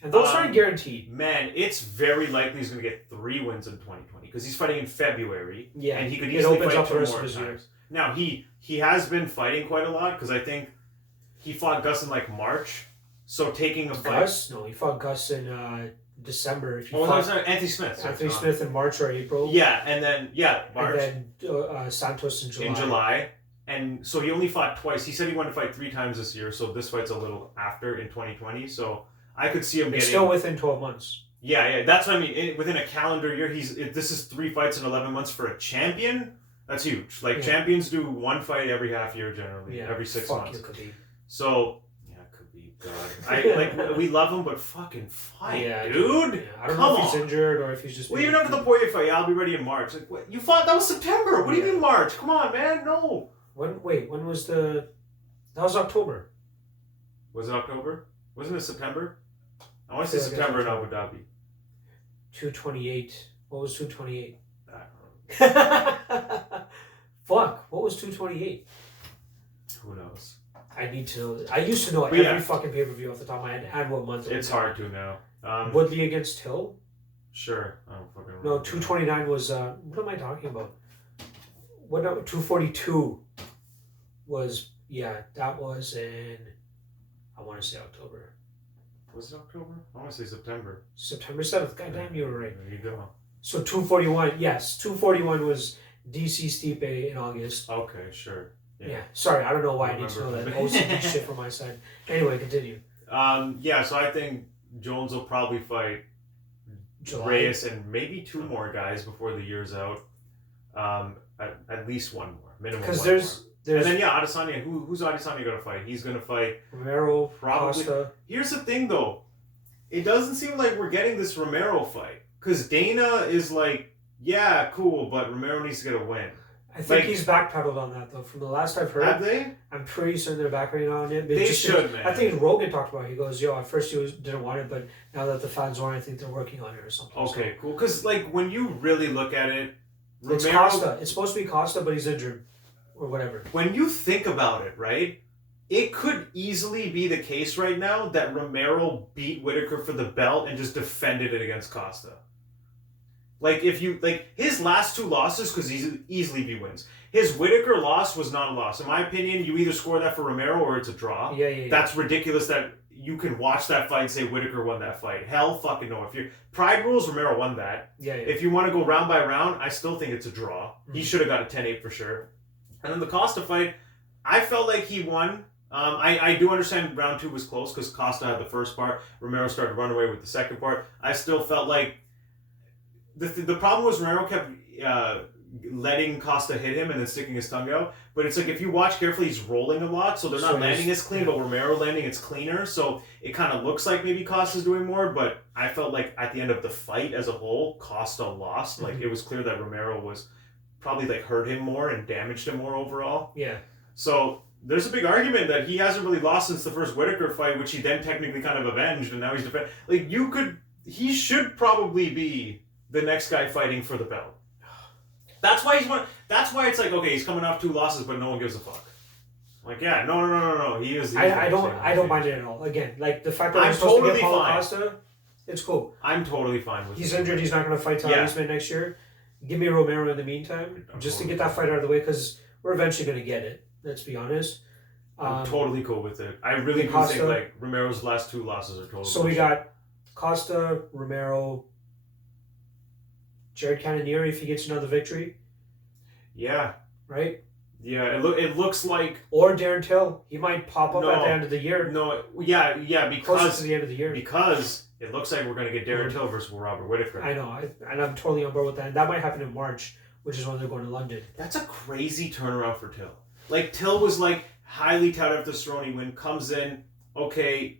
And those aren't guaranteed. Man, it's very likely he's going to get 3 wins in 2020 because he's fighting in February. Yeah. And he could easily fight 2 more times. Now, he has been fighting quite a lot because I think he fought Gus in like March. So taking a fight. Gus? No, he fought Gus in December. Anthony Smith. Anthony Smith in March or April. Yeah, and then March. And then Santos in July. In July. And so he only fought twice. He said he wanted to fight 3 times this year, so this fight's a little after in 2020. So I could see him getting... still within 12 months. Yeah, that's what I mean. Within a calendar year, this is 3 fights in 11 months for a champion. That's huge. Like, champions do 1 fight every half year generally, every 6 months. So... God. We love him, but fucking fight, dude. Yeah. I don't know if he's injured or if he's just... Well, even after the Poirier fight, I'll be ready in March. Like, what? You fought... That was September. What do you mean March? Come on, man. No. When was the... That was October. Was it October? Wasn't it September? I want to say September in Abu Dhabi. 228. What was 228? I don't know. Fuck. What was 228? Who knows? I need to know. I used to know every fucking pay-per-view off the top of my head and what month. It's hard to now. Woodley against Hill? Sure. I don't fucking remember. No, 229 was... what am I talking about? 242 was... Yeah, that was in... I want to say October. Was it October? I want to say September. September 7th. Goddamn, you were right. There you go. So 241, yes. 241 was DC Stipe in August. Okay, sure. Yeah. Sorry, I don't know why I need to know that. OCD shit from my side. Anyway, continue. Yeah, so I think Jones will probably fight Reyes and maybe two more guys before the year's out. At least one more. Minimum one more. There's and then Adesanya. Who's Adesanya gonna fight? He's gonna fight Romero, probably. Costa. Here's the thing, though. It doesn't seem like we're getting this Romero fight because Dana is like, yeah, cool, but Romero needs to get a win. I think he's backpedaled on that though. From the last I've heard, have they? I'm pretty certain they're backpedaling on it. They should, man. I think Rogan talked about it. He goes, "Yo, at first he didn't want it, but now that the fans want it, I think they're working on it or something." Okay, cool. Because like when you really look at it, Romero, it's Costa. It's supposed to be Costa, but he's injured or whatever. When you think about it, right? It could easily be the case right now that Romero beat Whitaker for the belt and just defended it against Costa. Like if you his last two losses could easily be wins. His Whitaker loss was not a loss. In my opinion, you either score that for Romero or it's a draw. Yeah. That's ridiculous that you can watch that fight and say Whitaker won that fight. Hell fucking no. If you're Pride rules, Romero won that. Yeah. If you want to go round by round, I still think it's a draw. Mm-hmm. He should have got a 10-8 for sure. And then the Costa fight, I felt like he won. I do understand round 2 was close because Costa had the first part. Romero started to run away with the second part. I still felt like the problem was Romero kept letting Costa hit him and then sticking his tongue out. But it's like if you watch carefully, he's rolling a lot, so they're not landing as clean. But Romero landing, it's cleaner, so it kind of looks like maybe Costa's doing more. But I felt like at the end of the fight as a whole, Costa lost. Like it was clear that Romero was probably like hurt him more and damaged him more overall. Yeah. So there's a big argument that he hasn't really lost since the first Whitaker fight, which he then technically kind of avenged, and now he's defending. Like he should probably be the next guy fighting for the belt. That's why he's one. That's why it's like, okay, he's coming off 2 losses, but no one gives a fuck. Like, yeah, no. He is. I don't mind it at all. Again, like the fact that I'm supposed totally to get Paulo fine. Costa, it's cool. I'm totally fine with. He's injured. He's not going to fight till Eastman next year. Give me Romero in the meantime, just to get that fight out of the way, because we're eventually going to get it. Let's be honest. I'm totally cool with it. I really do think like Romero's last 2 losses are totally. So we got Costa, Romero, Jared Cannonier if he gets another victory. Yeah. Right? Yeah, it looks like... Or Darren Till. He might pop up at the end of the year. No, yeah, because... Close to the end of the year. Because it looks like we're going to get Darren Till versus Robert Whitaker. I know, and I'm totally on board with that. And that might happen in March, which is when they're going to London. That's a crazy turnaround for Till. Like, Till was like highly touted after the Cerrone win, comes in, okay...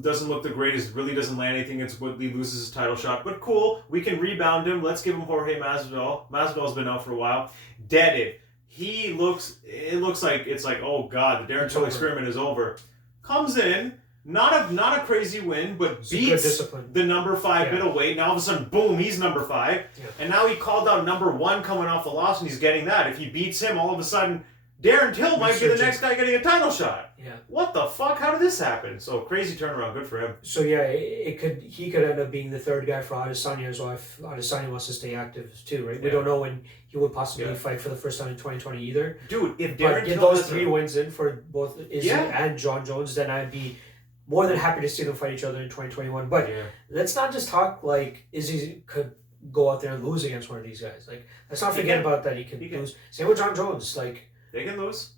doesn't look the greatest, really doesn't land anything against Woodley, loses his title shot, but cool, we can rebound him, let's give him Jorge Masvidal. Masvidal's been out for a while. Deaded. It looks like, it's like, oh god, the Darren Till experiment is over. Comes in, not a crazy win, but beats the number 5 middleweight, now all of a sudden, boom, he's number 5, and now he called out number 1 coming off a loss, and he's getting that. If he beats him, all of a sudden, Darren Till might be the next guy getting a title shot. Yeah. What the fuck? How did this happen? So crazy turnaround. Good for him. So yeah, he could end up being the 3rd guy for Adesanya as well if Adesanya wants to stay active too, right? Yeah. We don't know when he would possibly fight for the first time in 2020 either. Dude, if Darren get those 3 wins in for both Izzy and John Jones, then I'd be more than happy to see them fight each other in 2021. But let's not just talk like Izzy could go out there and lose against one of these guys. Like let's not forget about that. He can lose. Same with John Jones. Like. They can lose.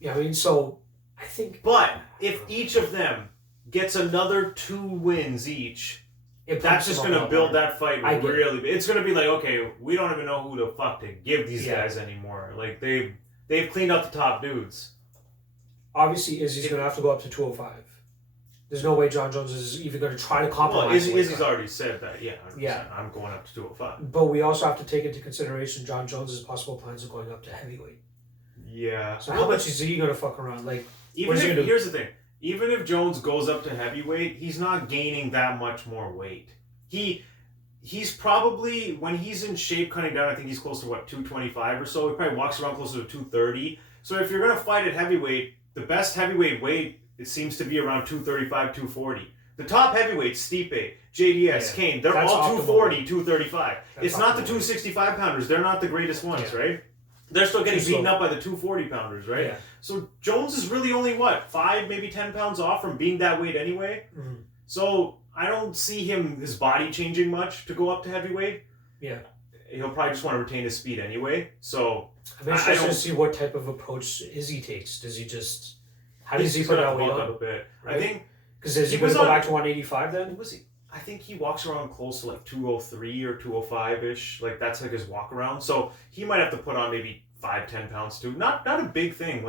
Yeah, I mean, so I think... But if each of them gets another 2 wins each, that's just going to build that fight really... It's going to be like, okay, we don't even know who the fuck to give these guys anymore. Like, they've cleaned up the top dudes. Obviously, Izzy's going to have to go up to 205. There's no way John Jones is even going to try to compromise. Well, Izzy's already said that, I'm going up to 205. But we also have to take into consideration John Jones' possible plans of going up to heavyweight. Yeah. So how much is he gonna fuck around? Like, here's the thing. Even if Jones goes up to heavyweight, he's not gaining that much more weight. he's probably, when he's in shape cutting down, I think he's close to 225 or so. He probably walks around closer to 230. So if you're going to fight at heavyweight, the best heavyweight weight, it seems to be around 235, 240. The top heavyweights, Stipe, JDS, Kane, they're all 240, 235. It's not the 265 pounders. They're not the greatest ones, right? They're still getting beaten up by the 240 pounders, right? Yeah. So Jones is really only, 5, maybe 10 pounds off from being that weight anyway? Mm-hmm. So I don't see his body changing much to go up to heavyweight. Yeah. He'll probably just want to retain his speed anyway. So I'm interested to see what type of approach Izzy takes. Does he just... How does he put that weight on? Up a bit. Right? I think... Because is he going to go back to 185 then? I think he walks around close to 203 or 205-ish. That's his walk around. So he might have to put on maybe 5-10 pounds too. Not a big thing.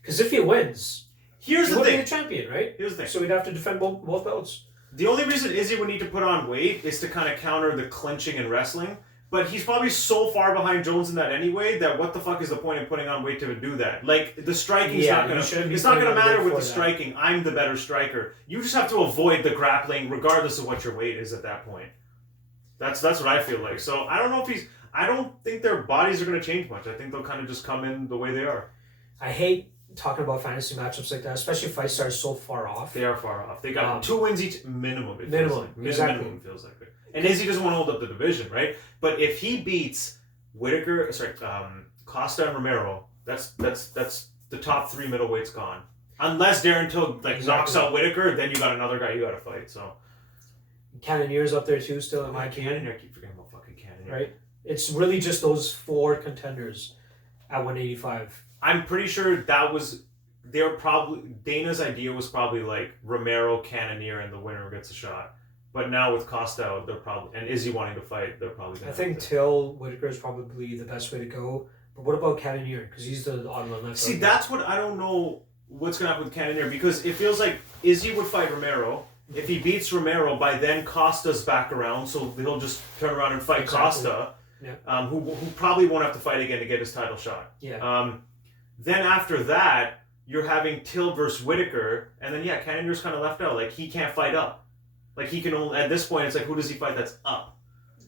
Because if he wins, here's the thing. Be a champion, right? Here's the thing. So he'd have to defend both belts. The only reason Izzy would need to put on weight is to kind of counter the clinching and wrestling. But he's probably so far behind Jones in that anyway that what the fuck is the point of putting on weight to do that? The striking's not gonna. It's not gonna matter with the striking. I'm the better striker. You just have to avoid the grappling, regardless of what your weight is at that point. That's what I feel like. So I don't know if I don't think their bodies are gonna change much. I think they'll kind of just come in the way they are. I hate talking about fantasy matchups like that, especially if fight stars so far off. They are far off. They got 2 wins each minimum. Exactly. Minimum feels like it. And Izzy doesn't want to hold up the division, right? But if he beats Costa and Romero, that's the top 3 middleweights gone. Unless Darren Till knocks out Whitaker, then you got another guy you got to fight. So Cannonier's up there too, still in my opinion. Cannonier, I keep forgetting about fucking Cannonier. Right? It's really just those 4 contenders at 185. I'm pretty sure that was Dana's idea was probably Romero, Cannonier, and the winner gets a shot. But now with Costa, they're probably, and Izzy wanting to fight, they're probably going to. I think Till Whitaker is probably the best way to go. But what about Cannonier? Because he's the odd one left. See, that's what I don't know what's going to happen with Cannonier, because it feels like Izzy would fight Romero. If he beats Romero, by then Costa's back around, so he'll just turn around and fight Costa, who probably won't have to fight again to get his title shot. Yeah. Then after that, you're having Till versus Whitaker, and then Cannonier's kind of left out. He can't fight up. He can only, at this point, it's who does he fight that's up?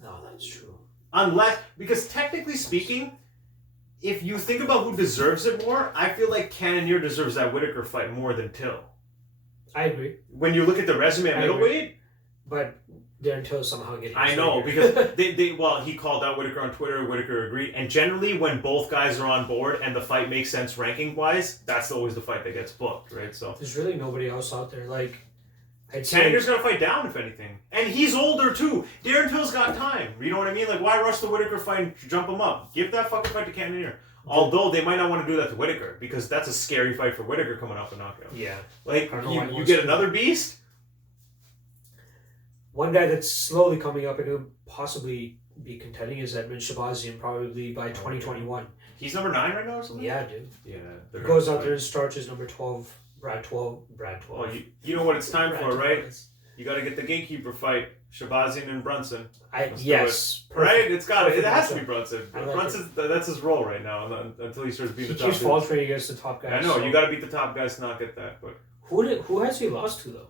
No, that's true. Because technically speaking, if you think about who deserves it more, I feel like Cannonier deserves that Whitaker fight more than Till. I agree. When you look at the resume at middleweight. But Darren Till somehow getting. I know, because he called out Whitaker on Twitter, Whitaker agreed, and generally when both guys are on board and the fight makes sense ranking-wise, that's always the fight that gets booked, right? So there's really nobody else out there, Cannonier's gonna fight down if anything, and he's older too. Darren Till's got time. You know what I mean? Why rush the Whitaker fight and jump him up? Give that fucking fight to Cannonier. Although they might not want to do that to Whitaker because that's a scary fight for Whitaker coming off a knockout. Yeah. You get another beast. One guy that's slowly coming up and could possibly be contending is Edmund Shabazian, probably by 2021. He's number 9 right now or something? Yeah, dude. Yeah. He goes out there and starts as number 12. Brad 12. Well, you know what it's time for, right? You got to get the gatekeeper fight, Shabazian and Brunson. Yes. Right? It has to be Brunson. That's his role right now until he starts being the top. He keeps faltering against the top guys. I know, you got to beat the top guys to not get that. But who has he lost to though?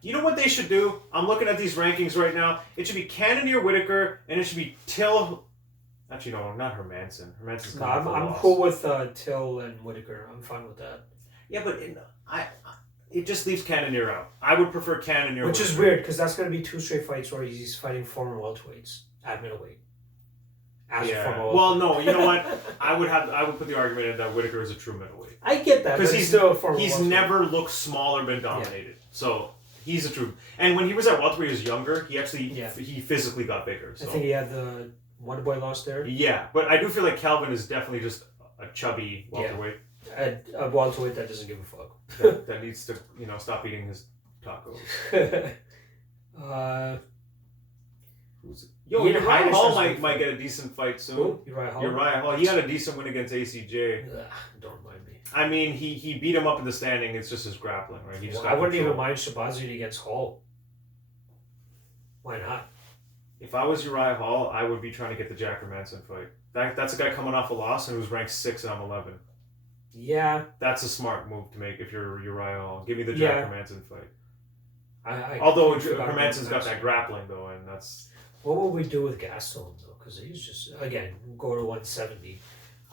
You know what they should do? I'm looking at these rankings right now. It should be Cannonier, Whitaker, and it should be Till. Actually, no, not Hermanson. Hermanson's I'm cool with Till and Whitaker. I'm fine with that. Yeah, but it just leaves Cannonier out. I would prefer Cannonier. Which is weird, because that's going to be 2 straight fights where he's fighting former welterweights at middleweight. Well, no, you know what? I would put the argument in that Whitaker is a true middleweight. I get that, because he's never looked small or been dominated. Yeah. So he's a true. And when he was at welterweight, he was younger. He actually he physically got bigger. So. I think he had the Wonder Boy loss there. Yeah, but I do feel like Calvin is definitely just a chubby welterweight. A welterweight that doesn't give a fuck. that needs to, stop eating his tacos. Uriah Hall might get a decent fight soon. Who? Uriah Hall. He had a decent win against ACJ. Don't mind me. I mean, he beat him up in the standing. It's just his grappling, right? I wouldn't even mind Shabazian against Hall. Why not? If I was Uriah Hall, I would be trying to get the Jack Hermanson fight. That's a guy coming off a loss and who's ranked 6 and I'm 11. Yeah. That's a smart move to make if you're Uriah Hall. Give me the Jack Hermanson fight. Although Hermanson's got that grappling though, and that's... What will we do with Gastelum though? Because he's just again go to 170.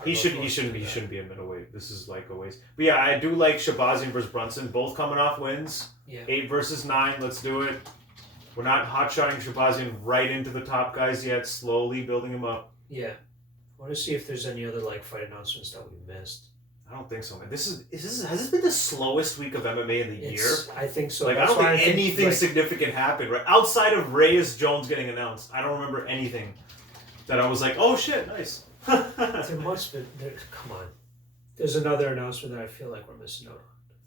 He shouldn't be a middleweight. This is like a waste. But yeah, I do like Shabazian versus Brunson. Both coming off wins. Yeah. 8 versus 9. Let's do it. We're not hot-shotting Shabazian right into the top guys yet. Slowly building him up. Yeah. I want to see if there's any other like fight announcements that we missed. I don't think so, man. Has this been the slowest week of MMA in the year? I think so. Like, I don't think anything significant happened, right? Outside of Reyes Jones getting announced, I don't remember anything that I was like, oh shit, nice. There must be. Come on. There's another announcement that I feel like we're missing out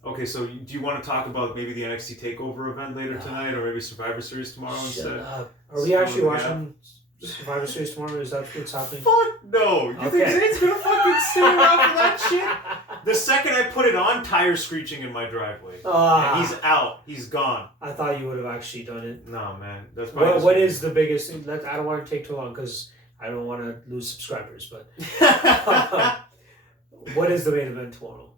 on. Okay, so do you want to talk about maybe the NXT TakeOver event later tonight, or maybe Survivor Series tomorrow instead? Are we actually watching Survivor Series tomorrow? Is that what's happening? Fuck no! You think Zane's gonna fucking stay around for that shit? The second I put it on, tires screeching in my driveway. And he's out. He's gone. I thought you would have actually done it. No, man. That's what is the biggest thing? I don't want to take too long because I don't want to lose subscribers, but what is the main event tomorrow?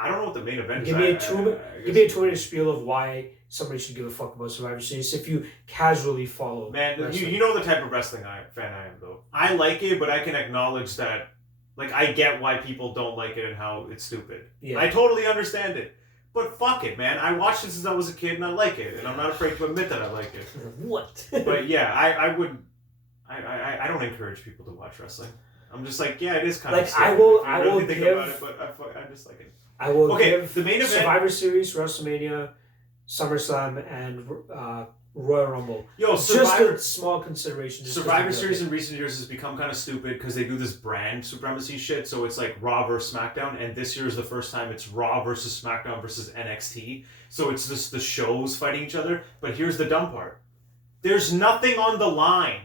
I don't know what the main event is. Give me a 2-minute spiel of why somebody should give a fuck about Survivor Series if you casually follow. Man, you know the type of wrestling fan I am, though. I like it, but I can acknowledge that, like, I get why people don't like it and how it's stupid. Yeah. I totally understand it. But fuck it, man. I watched it since I was a kid and I like it, and I'm not afraid to admit that I like it. What? But yeah, I don't encourage people to watch wrestling. I'm just like, yeah, it is kind of stupid. I will think about it, but I just like it. I will give the main event, Survivor Series, WrestleMania, SummerSlam, and Royal Rumble. Just a small consideration. Survivor Series in recent years has become kind of stupid because they do this brand supremacy shit. So it's like Raw versus SmackDown, and this year is the first time it's Raw versus SmackDown versus NXT. So it's just the shows fighting each other. But here's the dumb part: there's nothing on the line.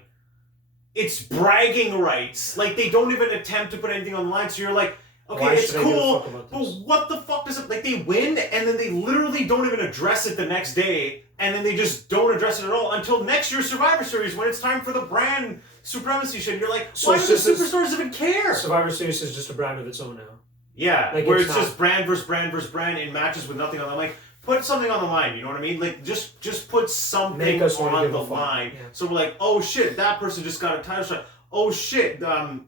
It's bragging rights. Like, they don't even attempt to put anything on the line. So you're like, okay, it's cool, but what the fuck does it... Like, they win, and then they literally don't even address it the next day, and then they just don't address it at all until next year's Survivor Series when it's time for the brand supremacy shit. You're like, why do the superstars even care? Survivor Series is just a brand of its own now. Yeah, like, where it's just brand versus brand versus brand in matches with nothing on the line. Like, put something on the line, you know what I mean? Like, just put something on the line. Yeah. So we're like, oh shit, that person just got a title shot. Oh shit, I don't know,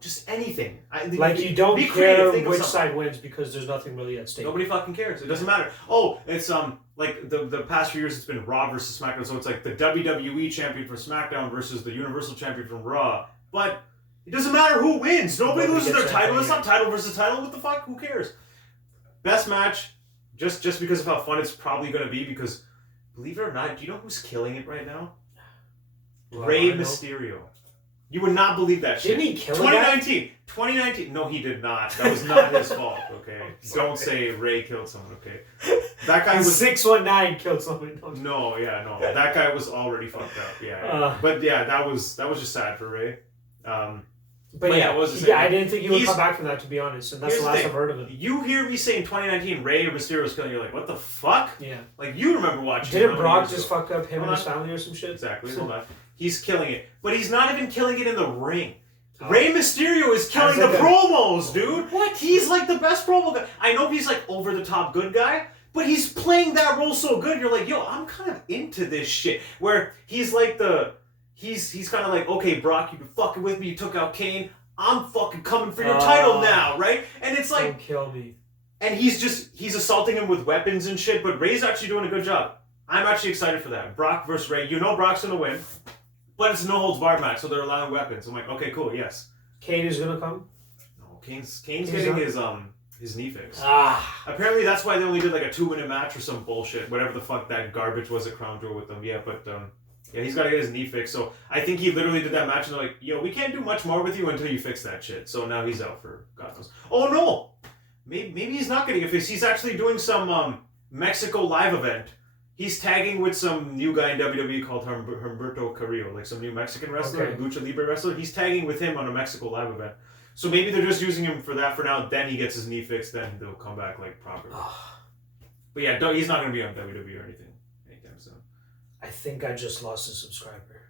just anything. You don't care which side wins because there's nothing really at stake. Nobody fucking cares. It doesn't matter. Oh, it's like the past few years it's been Raw versus SmackDown, so it's like the WWE champion from SmackDown versus the Universal champion from Raw. But it doesn't matter who wins. Nobody loses their title. It's not title versus title. What the fuck? Who cares? Best match. Just because of how fun it's probably going to be, because, believe it or not, do you know who's killing it right now? Rey Mysterio. You would not believe that shit. Didn't he kill 2019. No, he did not. That was not his fault, okay? Don't say Rey killed someone, okay? That guy was... 619 killed someone. No. That guy was already fucked up, yeah. But yeah, that was just sad for Rey. But yeah, I didn't think he would come back from that, to be honest, and that's the last I've heard of him. You hear me saying 2019 Rey or Mysterio was killing, you're like, what the fuck? Yeah. Like, you remember watching Didn't Brock just fuck up him and his family or some shit? Exactly, hold on. He's killing it. But he's not even killing it in the ring. Rey Mysterio is killing the promos, dude! What? He's like the best promo guy. I know he's like over-the-top good guy, but he's playing that role so good, you're like, yo, I'm kind of into this shit. Where he's like He's kind of like, okay, Brock, you've been fucking with me, you took out Kane, I'm fucking coming for your title now, right? And it's like... Don't kill me. And he's assaulting him with weapons and shit, but Rey's actually doing a good job. I'm actually excited for that. Brock versus Rey. You know Brock's gonna win, but it's no holds barred match, so they're allowing weapons. I'm like, okay, cool, yes. Kane is gonna come? No, Kane's getting his knee fixed. Apparently that's why they only did like a 2-minute match or some bullshit, whatever the fuck that garbage was at Crown Jewel with them. Yeah, but... yeah, he's got to get his knee fixed. So I think he literally did that match and they're like, yo, we can't do much more with you until you fix that shit. So now he's out for God knows. Oh no! Maybe he's not getting it fixed. He's actually doing some Mexico live event. He's tagging with some new guy in WWE called Humberto Carrillo, like some new Mexican wrestler, Lucha Libre wrestler. He's tagging with him on a Mexico live event. So maybe they're just using him for that for now. Then he gets his knee fixed. Then they'll come back like properly. But yeah, he's not going to be on WWE or anything anytime soon. I think I just lost a subscriber.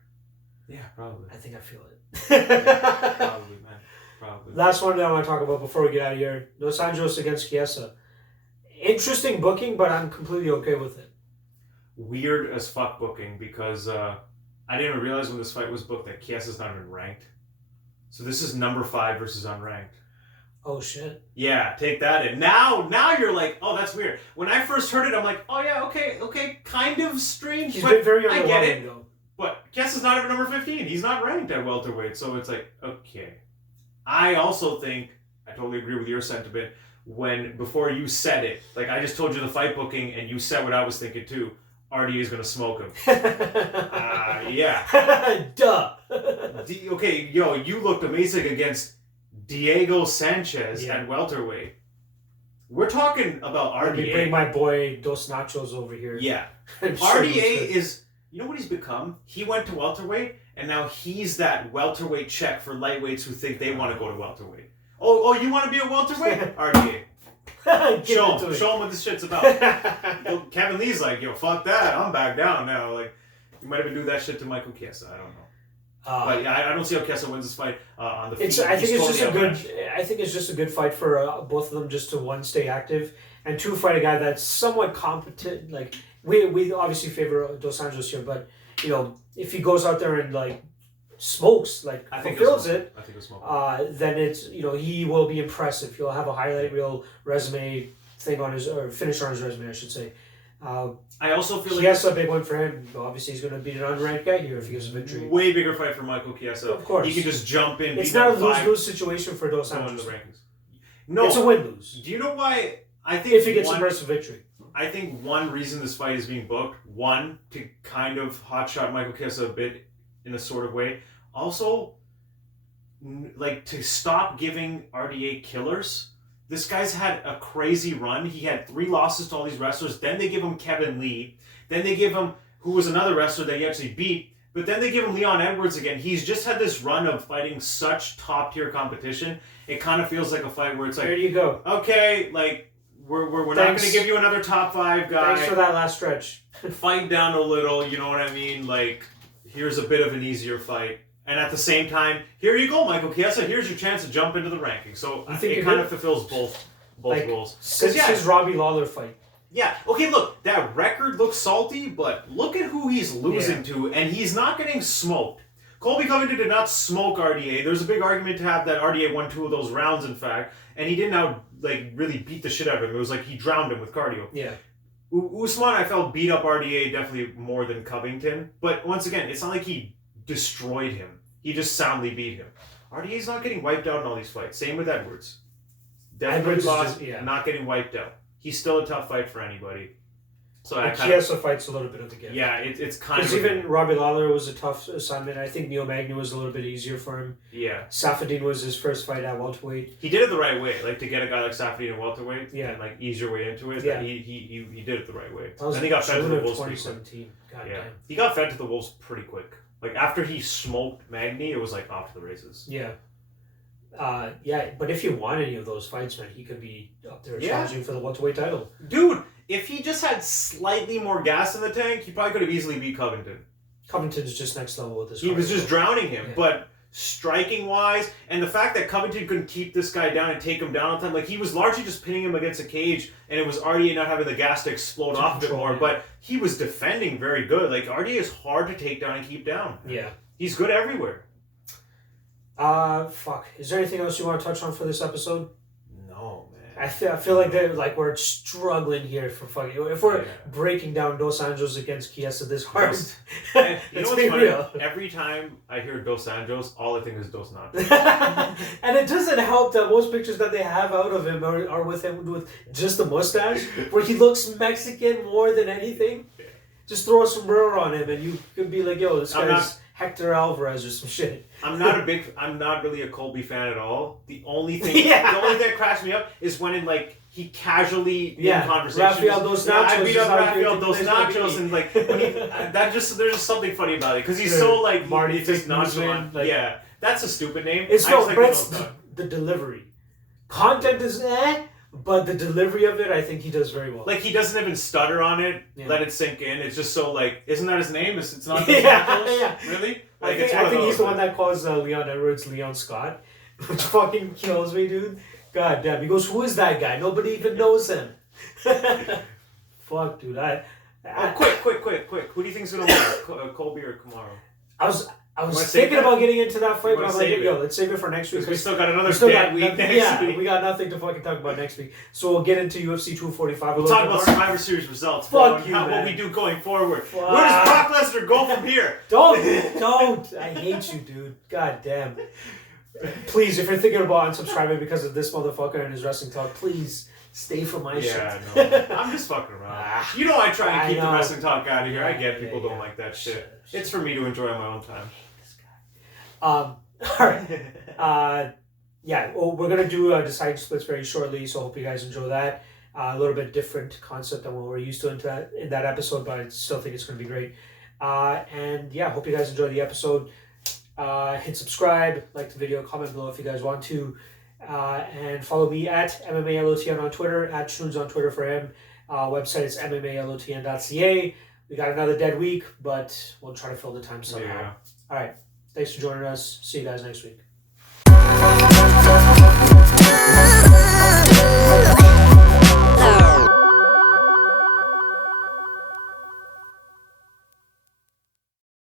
Yeah, probably. I think I feel it. Yeah, probably, man. Probably. Last one that I want to talk about before we get out of here. Los Angeles against Chiesa. Interesting booking, but I'm completely okay with it. Weird as fuck booking because I I didn't even realize when this fight was booked that Chiesa's not even ranked. So this is number 5 versus unranked. Oh shit. Yeah, take that in. Now you're like, oh, that's weird. When I first heard it, I'm like, oh yeah, okay, kind of strange. He's been very I get it. Though. But Chiesa's not even number 15. He's not ranked at welterweight, so it's like, okay. I also think, I totally agree with your sentiment, before you said it, like I just told you the fight booking and you said what I was thinking too, RDA is going to smoke him. Yeah. Duh. Okay, yo, you looked amazing against Diego Sanchez at welterweight. We're talking about RDA. Let me bring my boy Dos Nachos over here. Yeah. RDA is, you know what he's become? He went to welterweight, and now he's that welterweight check for lightweights who think they want to go to welterweight. Oh, you want to be a welterweight? RDA. Show him what this shit's about. Kevin Lee's like, yo, fuck that. I'm back down now. Like, you might even do that shit to Michael Chiesa. I don't know. But yeah, I don't see how Chiesa wins this fight on the feet. I think it's just a good fight for both of them, just to one, stay active, and two, fight a guy that's somewhat competent. Like we obviously favor Dos Anjos here, but you know, if he goes out there and like smokes, like fulfills it, then it's, you know, he will be impressive. He'll have a highlight reel resume thing on his, or finish on his resume, I should say. I also feel like Chiesa, a big one for him. Obviously, he's going to beat an unranked guy here if he gets a victory. Way bigger fight for Michael Chiesa. Of course, he can just jump in. It's not a lose-lose situation for Dos Anjos. No, it's a win-lose. Do you know why? I think if he gets a impressive victory. I think one reason this fight is being booked, one, to kind of hotshot Michael Chiesa a bit in a sort of way. Also, like, to stop giving RDA killers. This guy's had a crazy run. He had 3 losses to all these wrestlers. Then they give him Kevin Lee. Then they give him, who was another wrestler that he actually beat. But then they give him Leon Edwards again. He's just had this run of fighting such top-tier competition. It kind of feels like a fight where it's like, there you go. Okay, like, we're not going to give you another top 5 guy. Thanks for that last stretch. Fight down a little, you know what I mean? Like, here's a bit of an easier fight. And at the same time, here you go, Michael Chiesa. Here's your chance to jump into the ranking. So it kind of fulfills both roles. Since his Robbie Lawler fight. Yeah. Okay, look, that record looks salty, but look at who he's losing to, and he's not getting smoked. Colby Covington did not smoke RDA. There's a big argument to have that RDA won 2 of those rounds, in fact, and he didn't really beat the shit out of him. It was like he drowned him with cardio. Yeah. Usman, I felt, beat up RDA definitely more than Covington, but once again, it's not like he destroyed him. He just soundly beat him. RDA's not getting wiped out in all these fights. Same with Edwards. Definitely lost, not getting wiped out. He's still a tough fight for anybody. So Chiesa fights a little bit of the gift. Yeah, it's kind of... Because even Robbie Lawler was a tough assignment. I think Neil Magny was a little bit easier for him. Yeah. Safadine was his first fight at welterweight. He did it the right way. Like, to get a guy like Safadine at welterweight and, like, ease your way into it. Yeah. He did it the right way. And he got fed to the Wolves 2017. God damn. He got fed to the Wolves pretty quick. Like, after he smoked Magny, it was, like, off to the races. Yeah. But if you won any of those fights, man, he could be up there challenging for the welterweight title. Dude, if he just had slightly more gas in the tank, he probably could have easily beat Covington. Covington's just next level with this guy. He was just drowning him, but striking-wise, and the fact that Covington couldn't keep this guy down and take him down on time, like, he was largely just pinning him against a cage, and it was RDA not having the gas to explode off a bit more, but he was defending very good. Like, RDA is hard to take down and keep down. Yeah. He's good everywhere. Fuck. Is there anything else you want to touch on for this episode? No, man. I feel like we're struggling here for fucking... If we're breaking down Dos Anjos against Chiesa this hard, you know what's funny? Real. Every time I hear Dos Anjos, all I think is Dos Nachos. And it doesn't help that most pictures that they have out of him are with him with just the mustache, where he looks Mexican more than anything. Yeah. Just throw a sombrero on him and you could be like, yo, this guy's Hector Alvarez or some shit. I'm not really a Colby fan at all. The only thing that cracks me up is when he casually in conversations. Rafael Dos Nachos. I beat up Rafael Dos Nachos, and there's just something funny about it because he's so like Marty, he's just nonchalant. That's a stupid name. It's the delivery. Content is but the delivery of it, I think he does very well. Like, he doesn't even stutter on it, let it sink in. It's just so, like, isn't that his name? It's not Dos Nachos? Really? Like, I think he's the one that calls Leon Edwards Leon Scott, which fucking kills me, dude. God damn. He goes, who is that guy? Nobody even knows him. Fuck, dude. Quick. Who do you think's going to win, Colby or Kamaru? I was thinking about getting into that fight, but I'm like, yo, let's save it for next week. Because we still got another dead week next week. We got nothing to fucking talk about next week. So we'll get into UFC 245 We'll talk about Survivor Series results. Fuck you, what we do going forward. Fuck. Where does Brock Lesnar go from here? Don't. I hate you, dude. God damn. Please, if you're thinking about unsubscribing because of this motherfucker and his wrestling talk, please stay from my shit. No. I'm just fucking around. You know I try and keep the wrestling talk out of here. I get people don't like that shit. It's for me to enjoy my own time. All right. Well, we're gonna do deciding splits very shortly, so I hope you guys enjoy that. A little bit different concept than what we're used to in that episode, but I still think it's gonna be great. Hope you guys enjoy the episode. Hit subscribe, like the video, comment below if you guys want to, and follow me at MMALOTN on Twitter, at Shroons on Twitter for him. Website is MMALOTN.ca. We got another dead week, but we'll try to fill the time somehow. Yeah. All right. Thanks for joining us. See you guys next week.